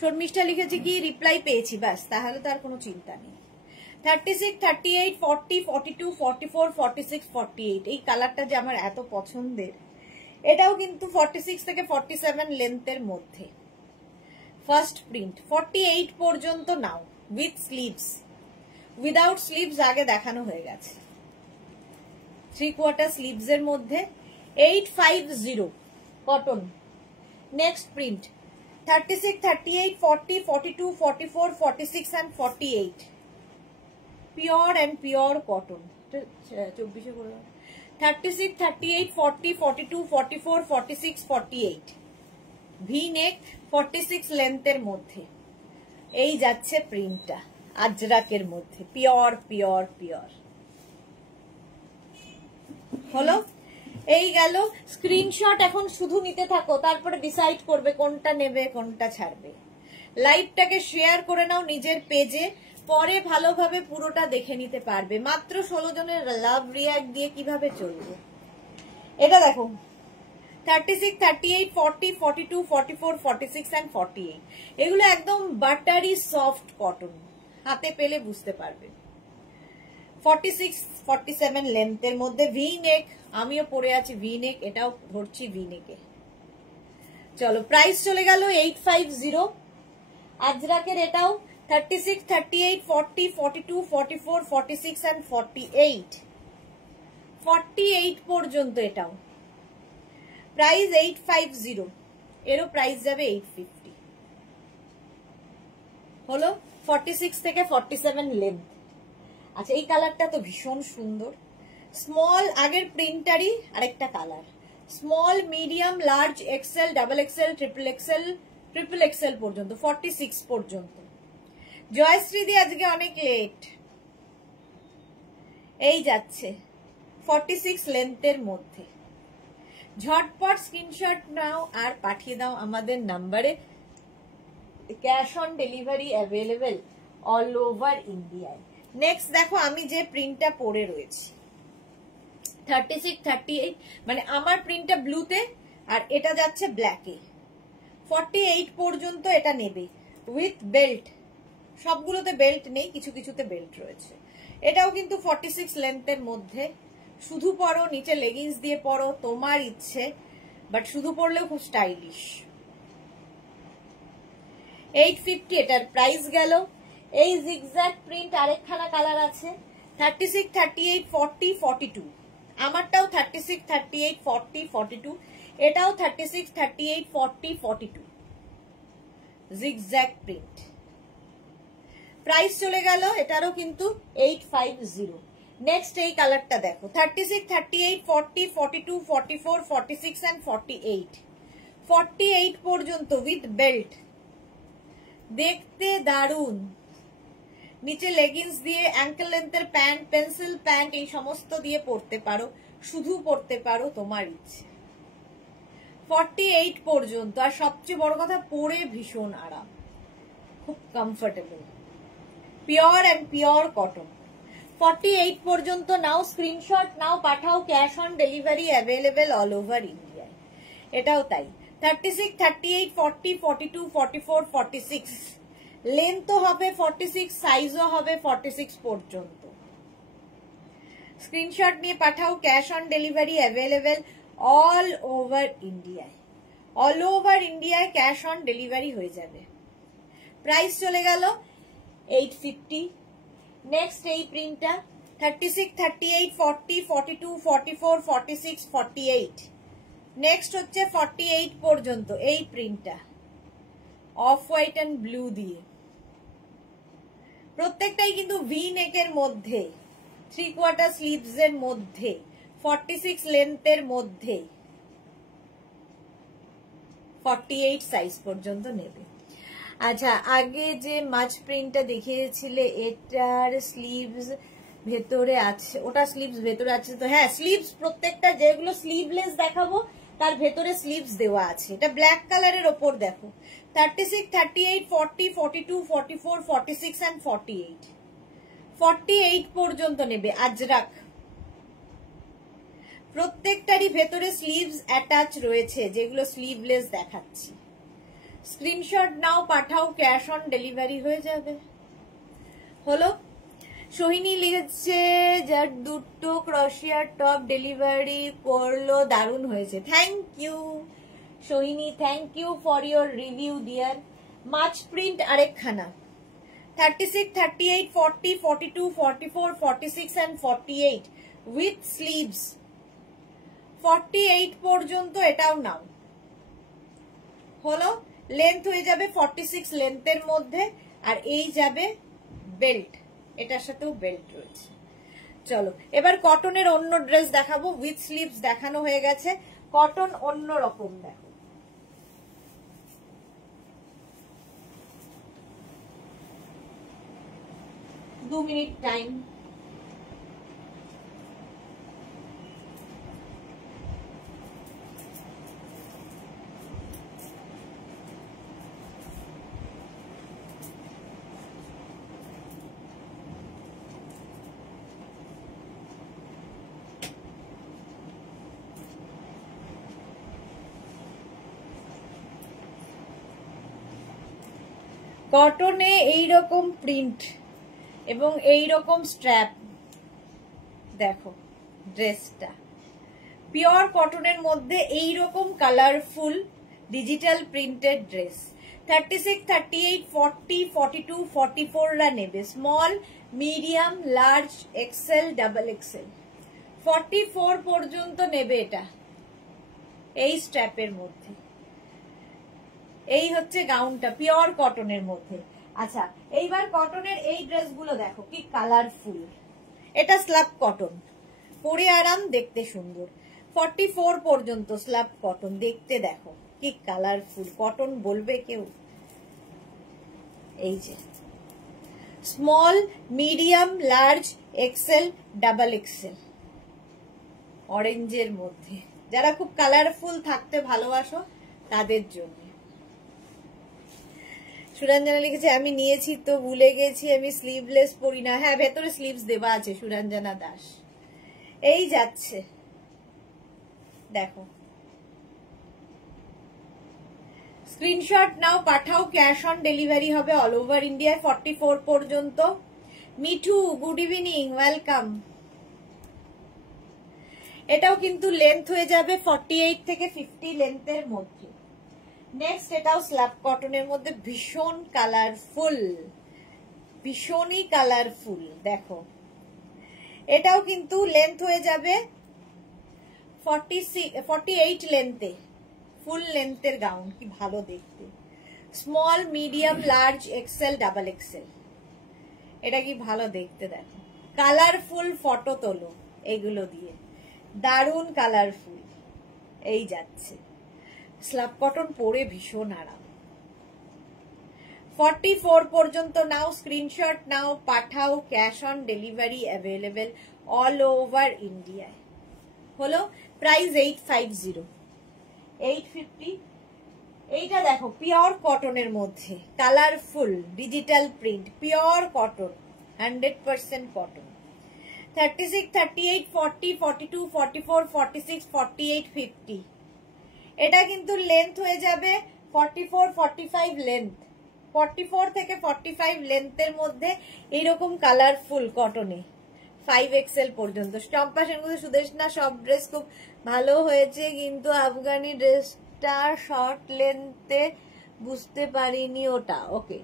শর্মিষ্ঠা লিখেছে কি রিপ্লাই পেয়েছি, ব্যাস, তাহলে তার কোনো চিন্তা নেই। 36, 38, 40, 42, 44, 46, 48 এই কালারটা যে আমার এত পছন্দের, এটাও কিন্তু 46 থেকে 47 লেন্থের মধ্যে। ফার্স্ট প্রিন্ট 48 পর্যন্ত নাও, উইথ স্লিভস। উইদাউট স্লিভস আগে দেখানো হয়ে গেছে। 3/4 স্লিভস এর মধ্যে 850 cotton. Next print 36, 38, 40, 42, 44, 46 and 48 pure and pure cotton. 24 করে 36, 38, 40, 42, 44, 46, 48 ভি নেক, 46 লেন্থের মধ্যে। এই যাচ্ছে প্রিন্টটা আজরাকের মধ্যে, পিওর পিওর পিওর। হলো, এই গেল। স্ক্রিনশট এখন শুধু নিতে থাকো, তারপরে ডিসাইড করবে কোনটা নেবে কোনটা ছাড়বে। লাইভটাকে শেয়ার করে নাও নিজের পেজে, পরে ভালোভাবে পুরোটা দেখে নিতে পারবে। মাত্র 16 জনের লাভ রিয়াক্ট দিয়ে কিভাবে চলবে। এটা দেখো 36, 38, 40, 42, 44, 46 and 48 এগুলো একদম বাটারি সফট কটন, হাতে পেলে বুঝতে পারবে। 46, 47 লেন্থের মধ্যে ভি নেক, আমিও পরে আছি ভি নেক, এটাও ধরছি ভি নেকে। চলো প্রাইস চলে গেল 850। আজরাকের এটাও 36, 38, 40, 42, 44, 46 and 48 48 পর্যন্ত এটাও প্রাইস 850, এরও প্রাইস যাবে 850। হলো 46 থেকে 47 লেন্থ। আচ্ছা এই কালারটা তো ভীষণ সুন্দর, স্মল, আগের প্রিন্টারই আরেকটা colour, small, medium, large, XL, double XL, triple XL পর্যন্ত, 46 পর্যন্ত। জয়শ্রী দি আজকে অনেক লেট। এই যাচ্ছে 46 লেন্থের মধ্যে। ঝটপট স্ক্রিনশট নাও আর পাঠিয়ে দাও আমাদের নাম্বারে। Cash on delivery available all over ইন্ডিয়ায়। নেক্সট দেখো আমি যে প্রিন্টটা পরে রয়েছি, 36, 38, মানে আমার প্রিন্টটা ব্লুতে আর এটা যাচ্ছে ব্ল্যাকে। 48 পর্যন্ত এটা নেবে উইথ বেল্ট। সবগুলোতে বেল্ট নেই, কিছু কিছুতে বেল্ট রয়েছে। এটাও কিন্তু 46 লেন্থের মধ্যে। শুধু পরো, নিচে লেগিংস দিয়ে পরো, তোমার ইচ্ছে, বাট শুধু পরলেও খুব স্টাইলিশ। 850 এটার প্রাইস গেল। এই জিগজ্যাগ প্রিন্ট আরেকখানা কালার আছে, 36, 38, 40, 42। আমারটাও 36, 38, 40, 42। এটাও 36, 38, 40, 42 জিগজ্যাগ প্রিন্ট। প্রাইস চলে গেল এটারও কিন্তু 850। নেক্সট এই কালারটা দেখো, 36, 38, 40, 42, 44, 46 এন্ড 48। 48 পর্যন্ত উইথ বেল্ট, দেখতে দারুন। নিচে লেগিংস দিয়ে, অ্যাঙ্কেল লেন্থের প্যান্ট, পেন্সিল প্যান্ট, এই সমস্ত দিয়ে পরতে পারো, শুধু পরতে পারো, তোমার ইচ্ছে। 48 পর্যন্ত। আর সবচেয়ে বড় কথা, পরে ভীষণ আরাম, খুব comfortable, pure and pure cotton. 48 পর্যন্ত নাও, স্ক্রিনশট নাও, পাঠাও, cash on delivery available all over ইন্ডিয়ায়। এটাও তাই, 36, 38, 40, 42, 44, 46। লেন্থও হবে 46, সাইজও হবে 46 পর্যন্ত। স্ক্রিনশট নিয়ে পাঠাও, cash on delivery available all over ইন্ডিয়ায়। অল ওভার ইন্ডিয়ায় ক্যাশ অন ডেলিভারি হয়ে যাবে। প্রাইস চলে গেল 850। নেক্সট এই প্রিন্টটা 36, 38, 40, 42, 44, 46, 48। নেক্সট হচ্ছে 48 পর্যন্ত এই প্রিন্টটা, অফ হোয়াইট এন্ড ব্লু দিয়ে। প্রত্যেকটাই কিন্তু ভি নেকের মধ্যে, 3/4 স্লিভস এর মধ্যে, 46 লেন্থের মধ্যে, 48 সাইজ পর্যন্ত নেবে। আচ্ছা, আগে যে মাছ প্রিন্টটা দেখিয়েছিলে এটার স্লিভস ভেতরে আছে, ওটা স্লিভস ভেতরে আছে তো? হ্যাঁ, স্লিভস প্রত্যেকটা যেগুলো স্লিভলেস দেখাবো তার ভেতরে স্লিভস দেওয়া আছে। এটা ব্ল্যাক কালারের ওপর দেখো, 36, 38, 40, 42, 44, 46 এন্ড 48। 48 পর্যন্ত নেবে আজরাক। প্রত্যেকটারই ভেতরে স্লিভস অ্যাটাচ রয়েছে, যেগুলো স্লিভলেস দেখাচ্ছি। স্ক্রিনশট নাও, পাঠাও, ক্যাশ অন ডেলিভারি হয়ে যাবে। হলো। সোহিনী লিখেছে, যার দুটো ক্রশিয়ার টপ ডেলিভারি করলো, দারুণ হয়েছে। Thank you Sohini, thank you for your review dear. মাছ প্রিন্ট আরেকখানা, 36, 38, 40, 42, 44, 46 and 48 with sleeves। 48 পর্যন্ত এটাও নাও। হলো। লেন্থ হয়ে যাবে 46 লেন্থের মধ্যে, আর এই যাবে বেল্ট, এটার সাথেও বেল্ট রয়েছে। চলো এবার কটনের অন্য ড্রেস দেখাবো। উইথ স্লিভস দেখানো হয়ে গেছে, কটন অন্য রকম দেখো। দু মিনিট টাইম। কটনে এইরকম প্রিন্ট এবং এইরকম স্ট্র্যাপ দেখো। ড্রেসটা পিওর কটনের মধ্যে এইরকম কালারফুল ডিজিটাল প্রিন্টেড ড্রেস। 36, 38, 40, 42, 44 রা নেবে। Small, medium, large, XL, double XL. 44 পর্যন্ত নেবে এটা, এই স্ট্র্যাপের মধ্যে। এই হচ্ছে গাউনটা পিওর কটনের মধ্যে। আচ্ছা, এইবার কটনের এই ড্রেসগুলো দেখো কি কালারফুল। এটা স্ল্যাব কটন, পরে আরাম, দেখতে সুন্দর। 44 পর্যন্ত স্ল্যাব কটন, দেখতে দেখো কি কালারফুল। কটন বলবে কেউ? এই যে small, medium, large, XL, double XL, অরেঞ্জের মধ্যে। যারা খুব কালারফুল থাকতে ভালোবাসো তাদের জন্য। সুরঞ্জনা লিখেছে, আমি নিয়েছি তো ভুলে গেছি, আমি স্লিভলেস পরি না। হ্যাঁ, ভেতরে স্লিভস দেওয়া আছে সুরঞ্জনা দাস। এই যাচ্ছে। দেখো, স্ক্রিনশট নাও, পাঠাও, ক্যাশ অন ডেলিভারি হবে অল ওভার ইন্ডিয়ায় 44 পর্যন্ত। Mithu good evening, welcome. এটাও কিন্তু লেন্থ হয়ে যাবে 48 থেকে 50 লেন্থের মধ্যে। নেক্সট এটাও স্ল্যাব কটনের মধ্যে ভীষণ কালারফুল, ভীষণই কালারফুল। দেখো এটাও কিন্তু লেন্থ হয়ে যাবে 48 লেন্থে, ফুল লেন্থের গাউন, কি ভালো দেখতে। Small, medium, large, XL, double XL, এটা কি ভালো দেখতে। দেখো কালারফুল ফটো তোলো এগুলো দিয়ে, দারুণ কালারফুল। এই যাচ্ছে, স্ল্যাব কটন পরে ভীষণ আরাম। 44 পর্যন্ত নাও, স্ক্রিনশট নাও, পাঠাও, cash on delivery available all over ইন্ডিয়ায়। হলো প্রাইস 850, 850। এইটা দেখো পিওর কটনের মধ্যে, colourful digital print, pure cotton, 100% cotton. 36, 38, 40, 42, 44, 46, 48, 50। এটা কিন্তু লেন্থ হয়ে যাবে 44, 45 লেন্থ, 44 থেকে 45 লেন্থের মধ্যে এইরকম কালারফুল কটনে 5XL পর্যন্ত। চম্পা সেনগুলো, সুদেশনা, সব ড্রেস খুব ভালো হয়েছে, কিন্তু আফগানি ড্রেসটা শর্ট লেন্থে বুঝতে পারিনি ওটা। ওকে,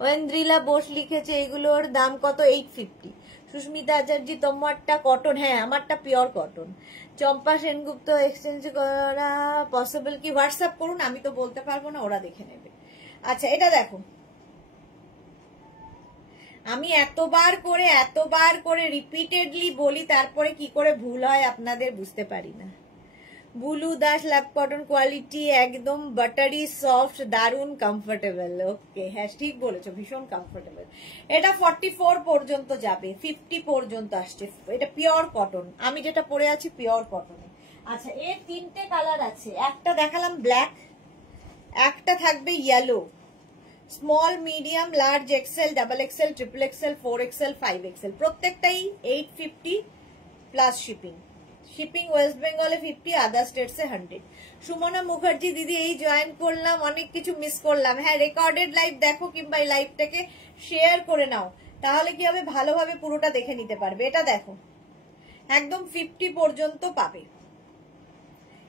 ওয়েন্দ্রিলা বোস লিখেছে এগুলোর দাম কত? 850। সুস্মিতা আচার্য, তোমারটা কটন? হ্যাঁ আমারটা পিওর কটন। চম্পা সেনগুপ্ত, এক্সচেঞ্জ করা পসিবল কি? হোয়াটসঅ্যাপ করুন, আমি তো বলতে পারবো না, ওরা দেখে নেবে। আচ্ছা এটা দেখো, আমি এতবার করে রিপিটেডলি বলি, তারপরে কি করে ভুল হয় আপনাদের বুঝতে পারি না। Bulu Das, lab cotton quality, একদম বাটারি সফট, দারুন কমফোর্টেবল। ওকে হ্যাঁ ঠিক বলেছো, ভীষণ কমফোর্টেবল। এটা 44 পর্যন্ত যাবে, 50 পর্যন্ত আসছে। এটা পিওর কটন, আমি যেটা পরে আছি পিওর কটনে। আচ্ছা এর 3টে কালার আছে, একটা দেখালাম ব্ল্যাক, একটা থাকবে yellow, small, medium, large, XL, double XL, triple XL, 4XL, 5XL, প্রত্যেকটাই 850 প্লাস শিপিং। শিপিং ওয়েস্ট বেঙ্গলে 50, আদার স্টেটসে 100। সুমনা মুখার্জি, দিদি এই জয়েন করলাম, অনেক কিছু মিস করলাম। হ্যাঁ রেকর্ডেড লাইভ দেখো, কিংবা এই লাইভটাকে শেয়ার করে নাও, তাহলে কি হবে, ভালোভাবে পুরোটা দেখে নিতে পারবে। এটা দেখো একদম 50 পর্যন্ত পাবে।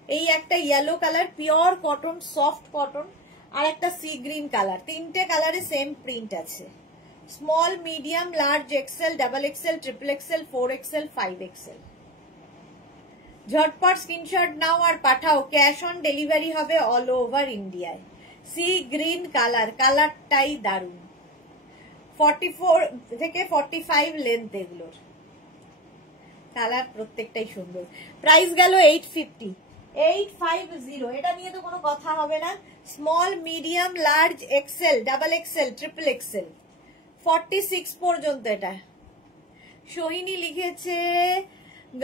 এই একটা yellow colour, pure cotton, soft cotton, আর একটা সি গ্রিন কালার, 3টে কালারে সেম প্রিন্ট আছে। Small, medium, large, XL, double XL, triple XL, 4XL, 5XL। ঝটপট স্ক্রিনশট নাও আর পাঠাও, ক্যাশ অন ডেলিভারি হবে অল ওভার ইন্ডিয়ায়। সি গ্রিন কালার, কালারটাই দারুন। 44 থেকে 45 লেন্থ এগুলোর কালার, প্রত্যেকটাই সুন্দর। প্রাইস গেল 850, 850। এটা নিয়ে তো কোনো কথা হবে না। Small, medium, large, XL, double XL, triple XL, 46 পর্যন্ত। এটা সোহিনী লিখেছে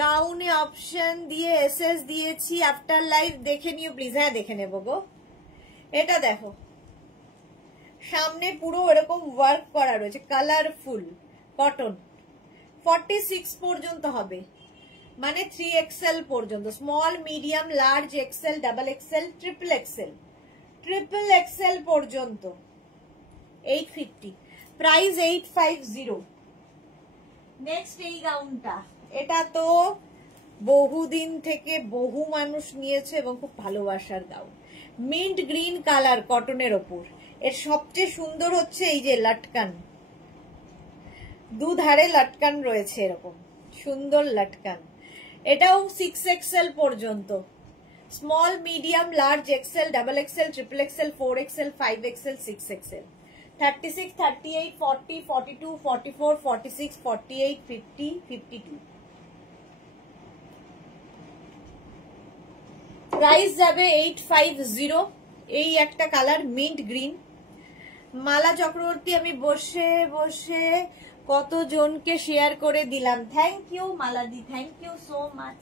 গাউনে অপশন দিয়ে এসএস দিয়েছি, আফটার লাইভ দেখে নিও প্লিজ। হ্যাঁ দেখে নেবো গো। এটা দেখো সামনে পুরো এরকম ওয়ার্ক করা রয়েছে, কালারফুল কটন, 46 পর্যন্ত হবে, মানে 3XL পর্যন্ত। Small, medium, large, XL, double XL, triple XL, triple XL পর্যন্ত 850, প্রাইস 850। নেক্সট এই গাউনটা, এটা তো বহুদিন থেকে বহু মানুষ নিয়েছে এবং খুব ভালোবাসার গাউন। মিন্ট গ্রিন কালার কটনের ওপর, এর সবচেয়ে সুন্দর হচ্ছে এই যে লটকান, দুধারে লটকান রয়েছে, এরকম সুন্দর লটকান। এটাও 6XL পর্যন্ত। Small, medium, large, XL, double XL, triple XL, 4XL, 5XL, 6XL। 36, 38, 40, 42, 44, 46, 48, 50, 52। Price যাবে 850। এই একটা colour mint green. Mala Chakraborty, আমি বসে বসে কতজনকে শেয়ার করে দিলাম, থ্যাংক ইউ মালাদি, থ্যাংক ইউ সো মাচ।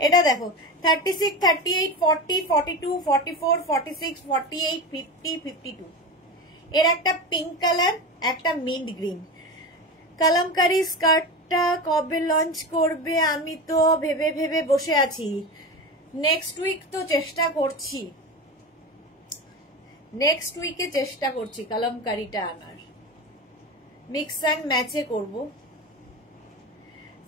এটা দেখো 36, 38, 40, 42, 44, 46, 48, 50, 52। এর একটা পিঙ্ক কালার, একটা মিন্ট গ্রিন। কালামকারী স্কার্টটা কবে লঞ্চ করবে? আমি তো ভেবে ভেবে বসে আছি। নেক্সট উইক তো চেষ্টা করছি, নেক্সট উইকে চেষ্টা করছি কলমকারিটা আনার, মিক্স অ্যান্ড ম্যাচে করব।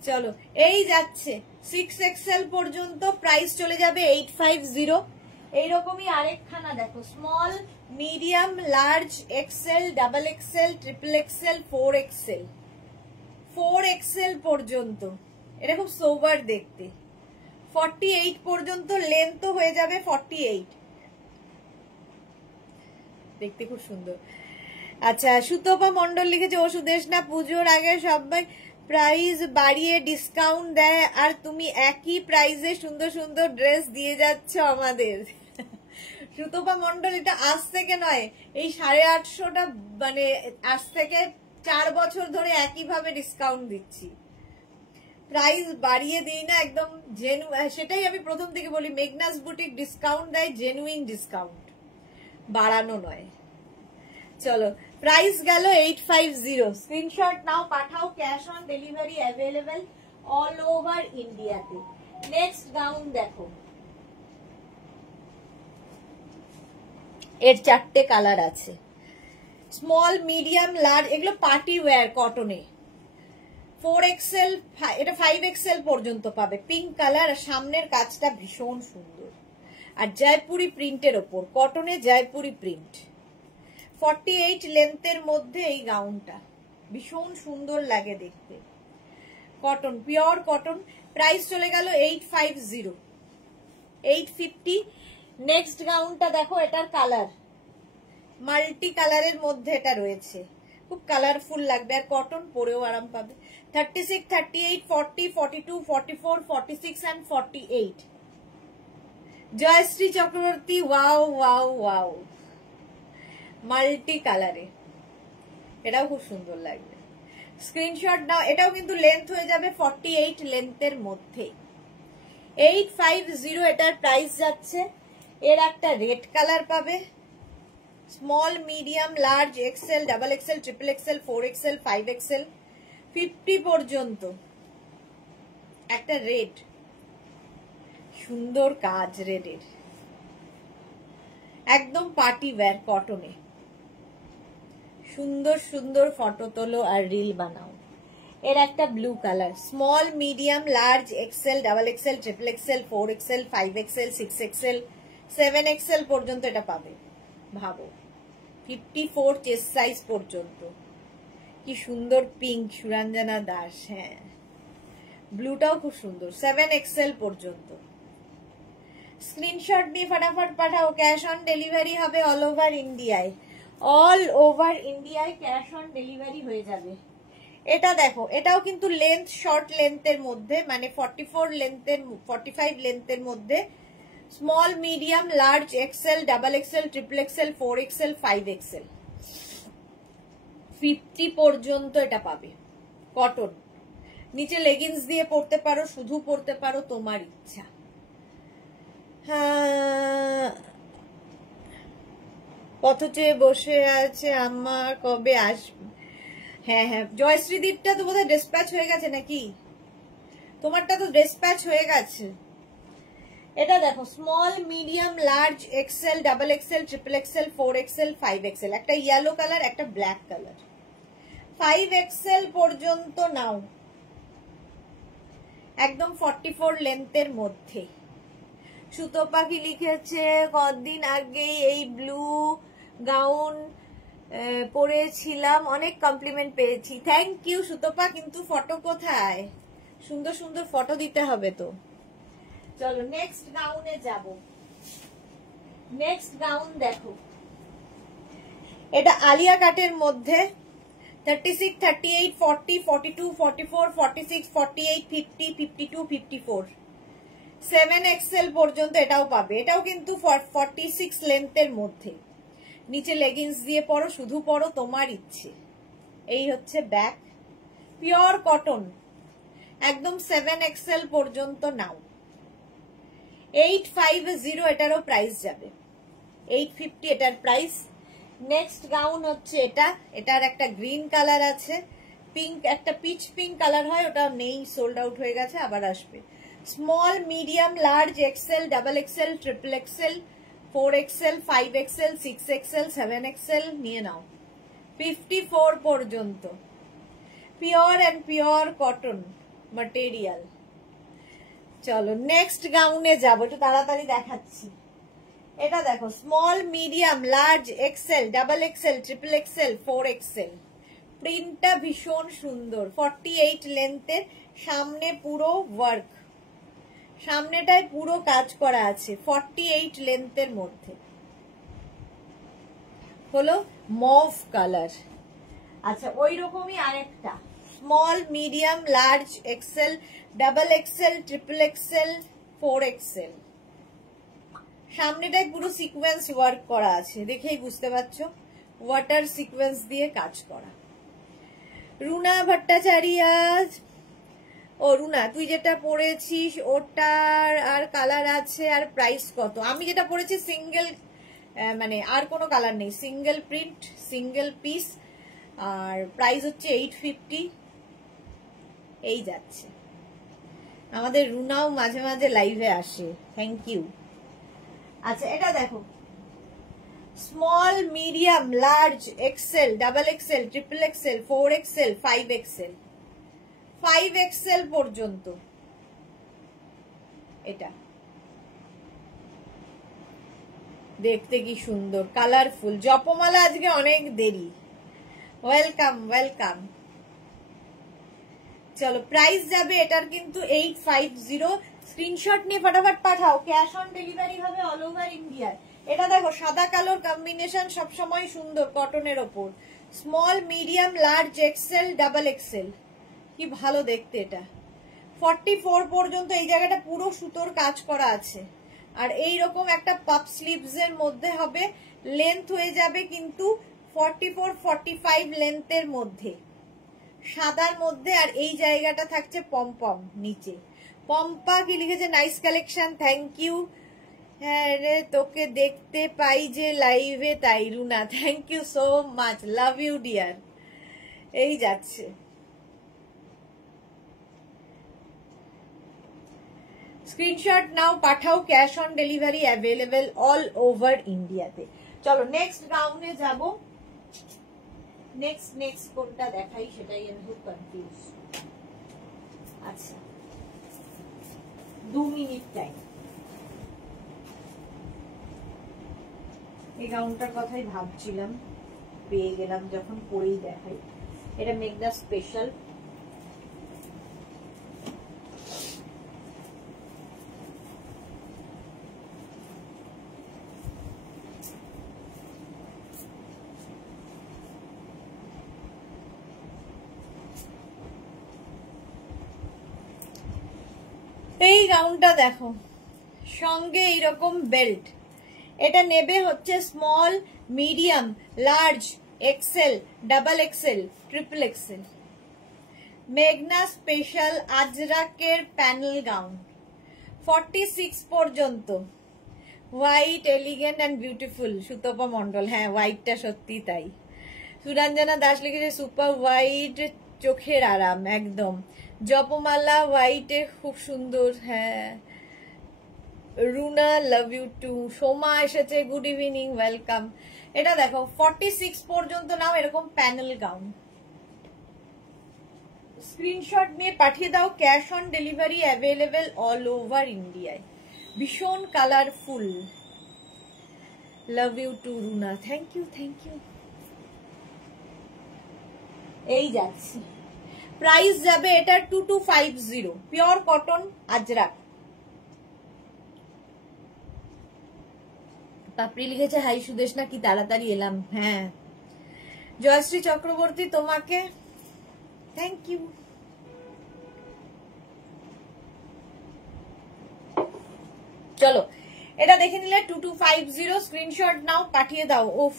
চলো এই যাচ্ছে 6XL পর্যন্ত, প্রাইস চলে যাবে 850। এইরকমই আরেকখানা দেখো, small, medium, large, XL, double XL, triple XL, 4XL, 4XL পর্যন্ত। এটা খুব সোবার দেখতে। 48 পর্যন্ত লেন্থ হয়ে যাবে 48, দেখতে খুব সুন্দর। আচ্ছা, সুতপা মন্ডল লিখেছে, ও সুদেশ না পুজোর আগে সবাই প্রাইস বাড়িয়ে ডিসকাউন্ট দেয় আর তুমি একই প্রাইসে সুন্দর সুন্দর ড্রেস দিয়ে যাচ্ছ আমাদের। সুতপা মন্ডল, এটা আজ থেকে নয়, এই 850টা মানে আজ থেকে 4 বছর ধরে একইভাবে ডিসকাউন্ট দিচ্ছি, প্রাইস বাড়িয়ে দিই না, একদম সেটাই আমি প্রথম থেকে বলি, মেঘনাস বুটিক ডিসকাউন্ট দেয়, জেনুইন ডিসকাউন্ট, বাড়ানো নয়। চলো প্রাইস গেল 850, স্ক্রিনশট নাও, পাঠাও, cash on delivery available all over ইন্ডিয়াতে। নেক্সট গাউন দেখো, এর 4টে কালার আছে, স্মল, মিডিয়াম, লার্জ, এগুলো পার্টি ওয়্যার কটনে। 4XL, এটা 5XL পর্যন্ত পাবে, পিঙ্ক কালার, আর সামনের কাজটা ভীষণ সুন্দর, আর জয়পুরি প্রিন্টের ওপর, কটনে জয়পুরি প্রিন্ট। 48 লেন্থের মধ্যে এই গাউনটা ভীষণ সুন্দর লাগে দেখতে, কটন, পিওর কটন। প্রাইস চলে গেল 850, 850। নেক্সট গাউনটা দেখো, এটার কালার মাল্টি কালারের মধ্যে এটা রয়েছে, খুব কালারফুল লাগবে, আর কটন, পরেও আরাম পাবে। 36, 38, 40, 42, 44, 46 and 48। Joyshree Chakraborty, wow wow wow, multi কালারে, এটাও খুব সুন্দর লাগবে, স্ক্রিনশট নাও। এটাও কিন্তু লেন্থ হয়ে যাবে 48 লেন্থের মধ্যে। 850 এটার প্রাইস যাচ্ছে। এর একটা রেড কালার পাবে, small, medium, large, XL, double XL, triple XL, 4XL, 5XL, 50 পর্যন্ত। একটা রেড, সুন্দর কাজ রেডের, একদম পার্টি ওয়্যার কটনে, সুন্দর সুন্দর ফটো তোলো আর রিল বানাও। এর একটা blue colour, small, medium, large, XL, double XL, triple XL, 4XL, 5XL, 6XL, 7XL পর্যন্ত এটা পাবে। ভাবো 54 চেস্ট সাইজ পর্যন্ত, কি সুন্দর পিঙ্ক, সুরঞ্জনা দাস, হ্যাঁ ব্লুটাও খুব সুন্দর, 7XL পর্যন্ত। স্ক্রিনশট নিয়ে ফটাফট পাঠাও, ক্যাশ অন ডেলিভারি হবে অল ওভার ইন্ডিয়ায়, অল ওভার ইন্ডিয়ায় ক্যাশ অন ডেলিভারি হয়ে যাবে। এটা দেখো, এটাও কিন্তু লেন্থ শর্ট লেন্থের মধ্যে, মানে 44 লেন্থের, 45 লেন্থের মধ্যে, small, medium, large, XL, double XL, triple XL, 4XL, 5XL, 50 পর্যন্ত এটা পাবে, কটন। নিচে লেগিংস দিয়ে পরতে পারো, শুধু পরতে পারো, তোমার ইচ্ছা। হ্যাঁ, পথ চেয়ে বসে আছে আমার, কবে আসবে? হ্যাঁ হ্যাঁ, জয়শ্রীদীপটা তো বোধহয় ডিসপ্যাচ হয়ে গেছে নাকি? তোমারটা তো ডিসপ্যাচ হয়ে গেছে। এটা দেখো, small, medium, large, XL, double XL, triple XL, 4XL, 5XL, একটা ইয়েলো কালার, একটা ব্ল্যাক কালার। 5XL পর্যন্ত নাও, একদম 44 লেন্থের মধ্যে। সুতো পাখি লিখেছে, কদিন আগে এই ব্লু গাউন পরেছিলাম, অনেক কমপ্লিমেন্ট পেয়েছি। থ্যাংক ইউ সুতপা, কিন্তু ফটো কোথায়? সুন্দর সুন্দর ফটো দিতে হবে তো। চলো নেক্সট গাউনে যাব। নেক্সট গাউন দেখো, এটা আলিয়া কাটের মধ্যে, 36, 38, 40, 42, 44, 46, 48, 50, 52, 54, 7XL পর্যন্ত এটাও পাবে। এটাও কিন্তু 46 লেন্থের মধ্যে। নিচে লেগিংস দিয়ে পরো, শুধু পরো, তোমার ইচ্ছে। এই হচ্ছে ব্যাক, পিওর কটন, একদম 7XL পর্যন্ত নাও। 850 এটারও প্রাইস যাবে, 850 এটার প্রাইস। নেক্সট গাউন হচ্ছে এটা, এটার একটা গ্রিন কালার আছে, পিঙ্ক, একটা পিচ পিঙ্ক কালার হয়, ওটা নেই, সোল্ড আউট হয়ে গেছে, আবার আসবে। Small medium large XL, double XL, triple XL, 4XL, 5XL, 6XL, 7XL নিয়ে নাও 54 পর্যন্ত। Pure and pure cotton material. চলো নেক্সট গাউনে যাবো, একটু তাড়াতাড়ি দেখাচ্ছি। এটা দেখো small medium large XL, double XL, triple XL, 4XL। প্রিন্টটা ভীষণ সুন্দর, 48 লেন্থের, সামনে পুরো ওয়ার্ক, সামনেটায় পুরো কাজ করা আছে, 48 লেন্থের মধ্যে। হলো মভ কালার। আচ্ছা ওই রকমই আরেকটা small medium large XL, double XL, triple XL, 4XL। সামনেটায় পুরো সিকোয়েন্স ওয়ার্ক করা আছে, দেখেই বুঝতে পারছো ওয়াটার সিকোয়েন্স দিয়ে কাজ করা। রুনা ভট্টাচারিয়া, ও রুনা তুই যেটা পরেছিস ওটার আর কালার আছে আর প্রাইস কত? আমি যেটা পরেছি সিঙ্গেল, মানে আর কোনো কালার নেই, সিঙ্গেল প্রিন্ট, সিঙ্গেল পিস, আর প্রাইস হচ্ছে 850। এই যাচ্ছে। আমাদের রুনাও মাঝে মাঝে লাইভে আসে, থ্যাংক ইউ। আচ্ছা এটা দেখো small medium large XL, double XL, triple XL, 4XL, 5XL, 5XL পর্যন্ত। এটা দেখতে কি সুন্দর, কালারফুল। জপমালা আজকে অনেক দেরি, ওয়েলকাম ওয়েলকাম। চলো প্রাইস যাবে এটার কিন্তু 850। স্ক্রিনশট নিয়ে ফটাফট পাঠাও, ক্যাশ অন ডেলিভারি হবে অল ওভার ইন্ডিয়া। এটা দেখো সাদা কালোর কম্বিনেশন সবসময় সুন্দর কটনের ওপর। Small medium large XL, double Excel, কি ভালো দেখতে। এটা 44 পর্যন্ত এই জায়গাটা পুরো সুতোর কাজ করা আছে। আর এই রকম একটা পাপ স্লিভস এর মধ্যে হবে, লেন্থ হয়ে যাবে কিন্তু 44-45 লেন্থের মধ্যে, সাদার মধ্যে। আর এই জায়গাটা থাকছে পমপম নিচে। পম্পা কি লিখেছে, নাইস কালেকশন, থ্যাংক ইউ। হ্যাঁ রে তোকে দেখতে পাই যে লাইভে, তাই Runa, thank you so much, love you dear. এই যাচ্ছে। স্ক্রিনশট নাও, পাঠাও, cash on delivery available all over ইন্ডিয়াতে। চলো নেক্সট গাউনে যাব। নেক্সট কোনটা দেখাই সেটাই আমি খুব কনফিউজ। আচ্ছা 2 মিনিট টাইম। এই গাউনটার কথাই ভাবছিলাম, পেয়ে গেলাম যখন, পরেই দেখাই। এটা মেঘনা স্পেশাল। এই গাউনটা দেখো, সঙ্গে এইরকম বেল্ট। এটা নেবে হচ্ছে small medium large XL, double XL, triple Excel. মেঘনা স্পেশাল আজরাকের প্যানেল গাউন, 46 পর্যন্ত। White, elegant and beautiful. Sutapa Mondal, হ্যাঁ হোয়াইটটা সত্যি তাই। সুরঞ্জনা দাস লিখেছে সুপার হোয়াইট, চোখের আরাম একদম। জপমালা হোয়াইটে খুব সুন্দর, হ্যাঁ। Runa love you too. Soma এসেছে, গুড ইভিনিং, ওয়েলকাম। এটা দেখো 46 পর্যন্ত নাও এরকম প্যানেল গাউন। স্ক্রিনশট নিয়ে পাঠিয়ে দাও, cash on delivery available all over ইন্ডিয়ায়। ভীষণ colourful. Love you too Runa, thank you thank you. এই যাচ্ছে। প্রাইস যাবে এটার 2250, পিওর কটন আজরাক। পাপড়ি লিখেছে হাই সুদেশনা, কি তাড়াতাড়ি এলাম। হ্যাঁ জয়শ্রী চক্রবর্তী, তোমাকে থ্যাংক ইউ। চলো এটা দেখে নিলে 2250, স্ক্রিনশট নাও, পাঠিয়ে দাও। উফ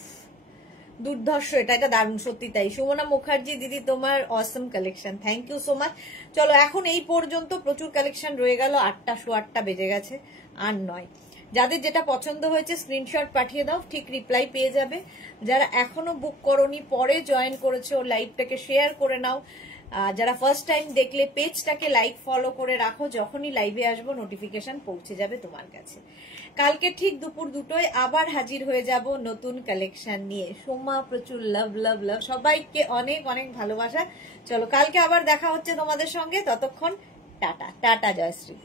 দুর্ধর্ষ, এটা দারুণ, সত্যি তাই। সুমনা মুখার্জি দিদি, তোমার awesome collection, thank you so much. চলো এখন এই পর্যন্ত, প্রচুর কালেকশন রয়ে গেল, 8টা 8:15 বেজে গেছে, আর নয়। যাদের যেটা পছন্দ হয়েছে স্ক্রিনশট পাঠিয়ে দাও, ঠিক রিপ্লাই পেয়ে যাবে। যারা এখনো বুক করোনি, পরে জয়েন করেছো, লাইভটাকে শেয়ার করে নাও, যারা ফার্স্ট টাইম দেখলে পেজটাকে লাইক ফলো করে রাখো, যখনই লাইভে আসবো নোটিফিকেশন পৌঁছে যাবে তোমার কাছে। কালকে ঠিক দুপুর 2টোয় আবার হাজির হয়ে যাব নতুন কালেকশন নিয়ে। সোমা প্রচুর লাভ লাভ লাভ, সবাইকে অনেক অনেক ভালোবাসা। চলো কালকে আবার দেখা হচ্ছে তোমাদের সঙ্গে, ততক্ষণ টাটা টাটা, জয়শ্রী।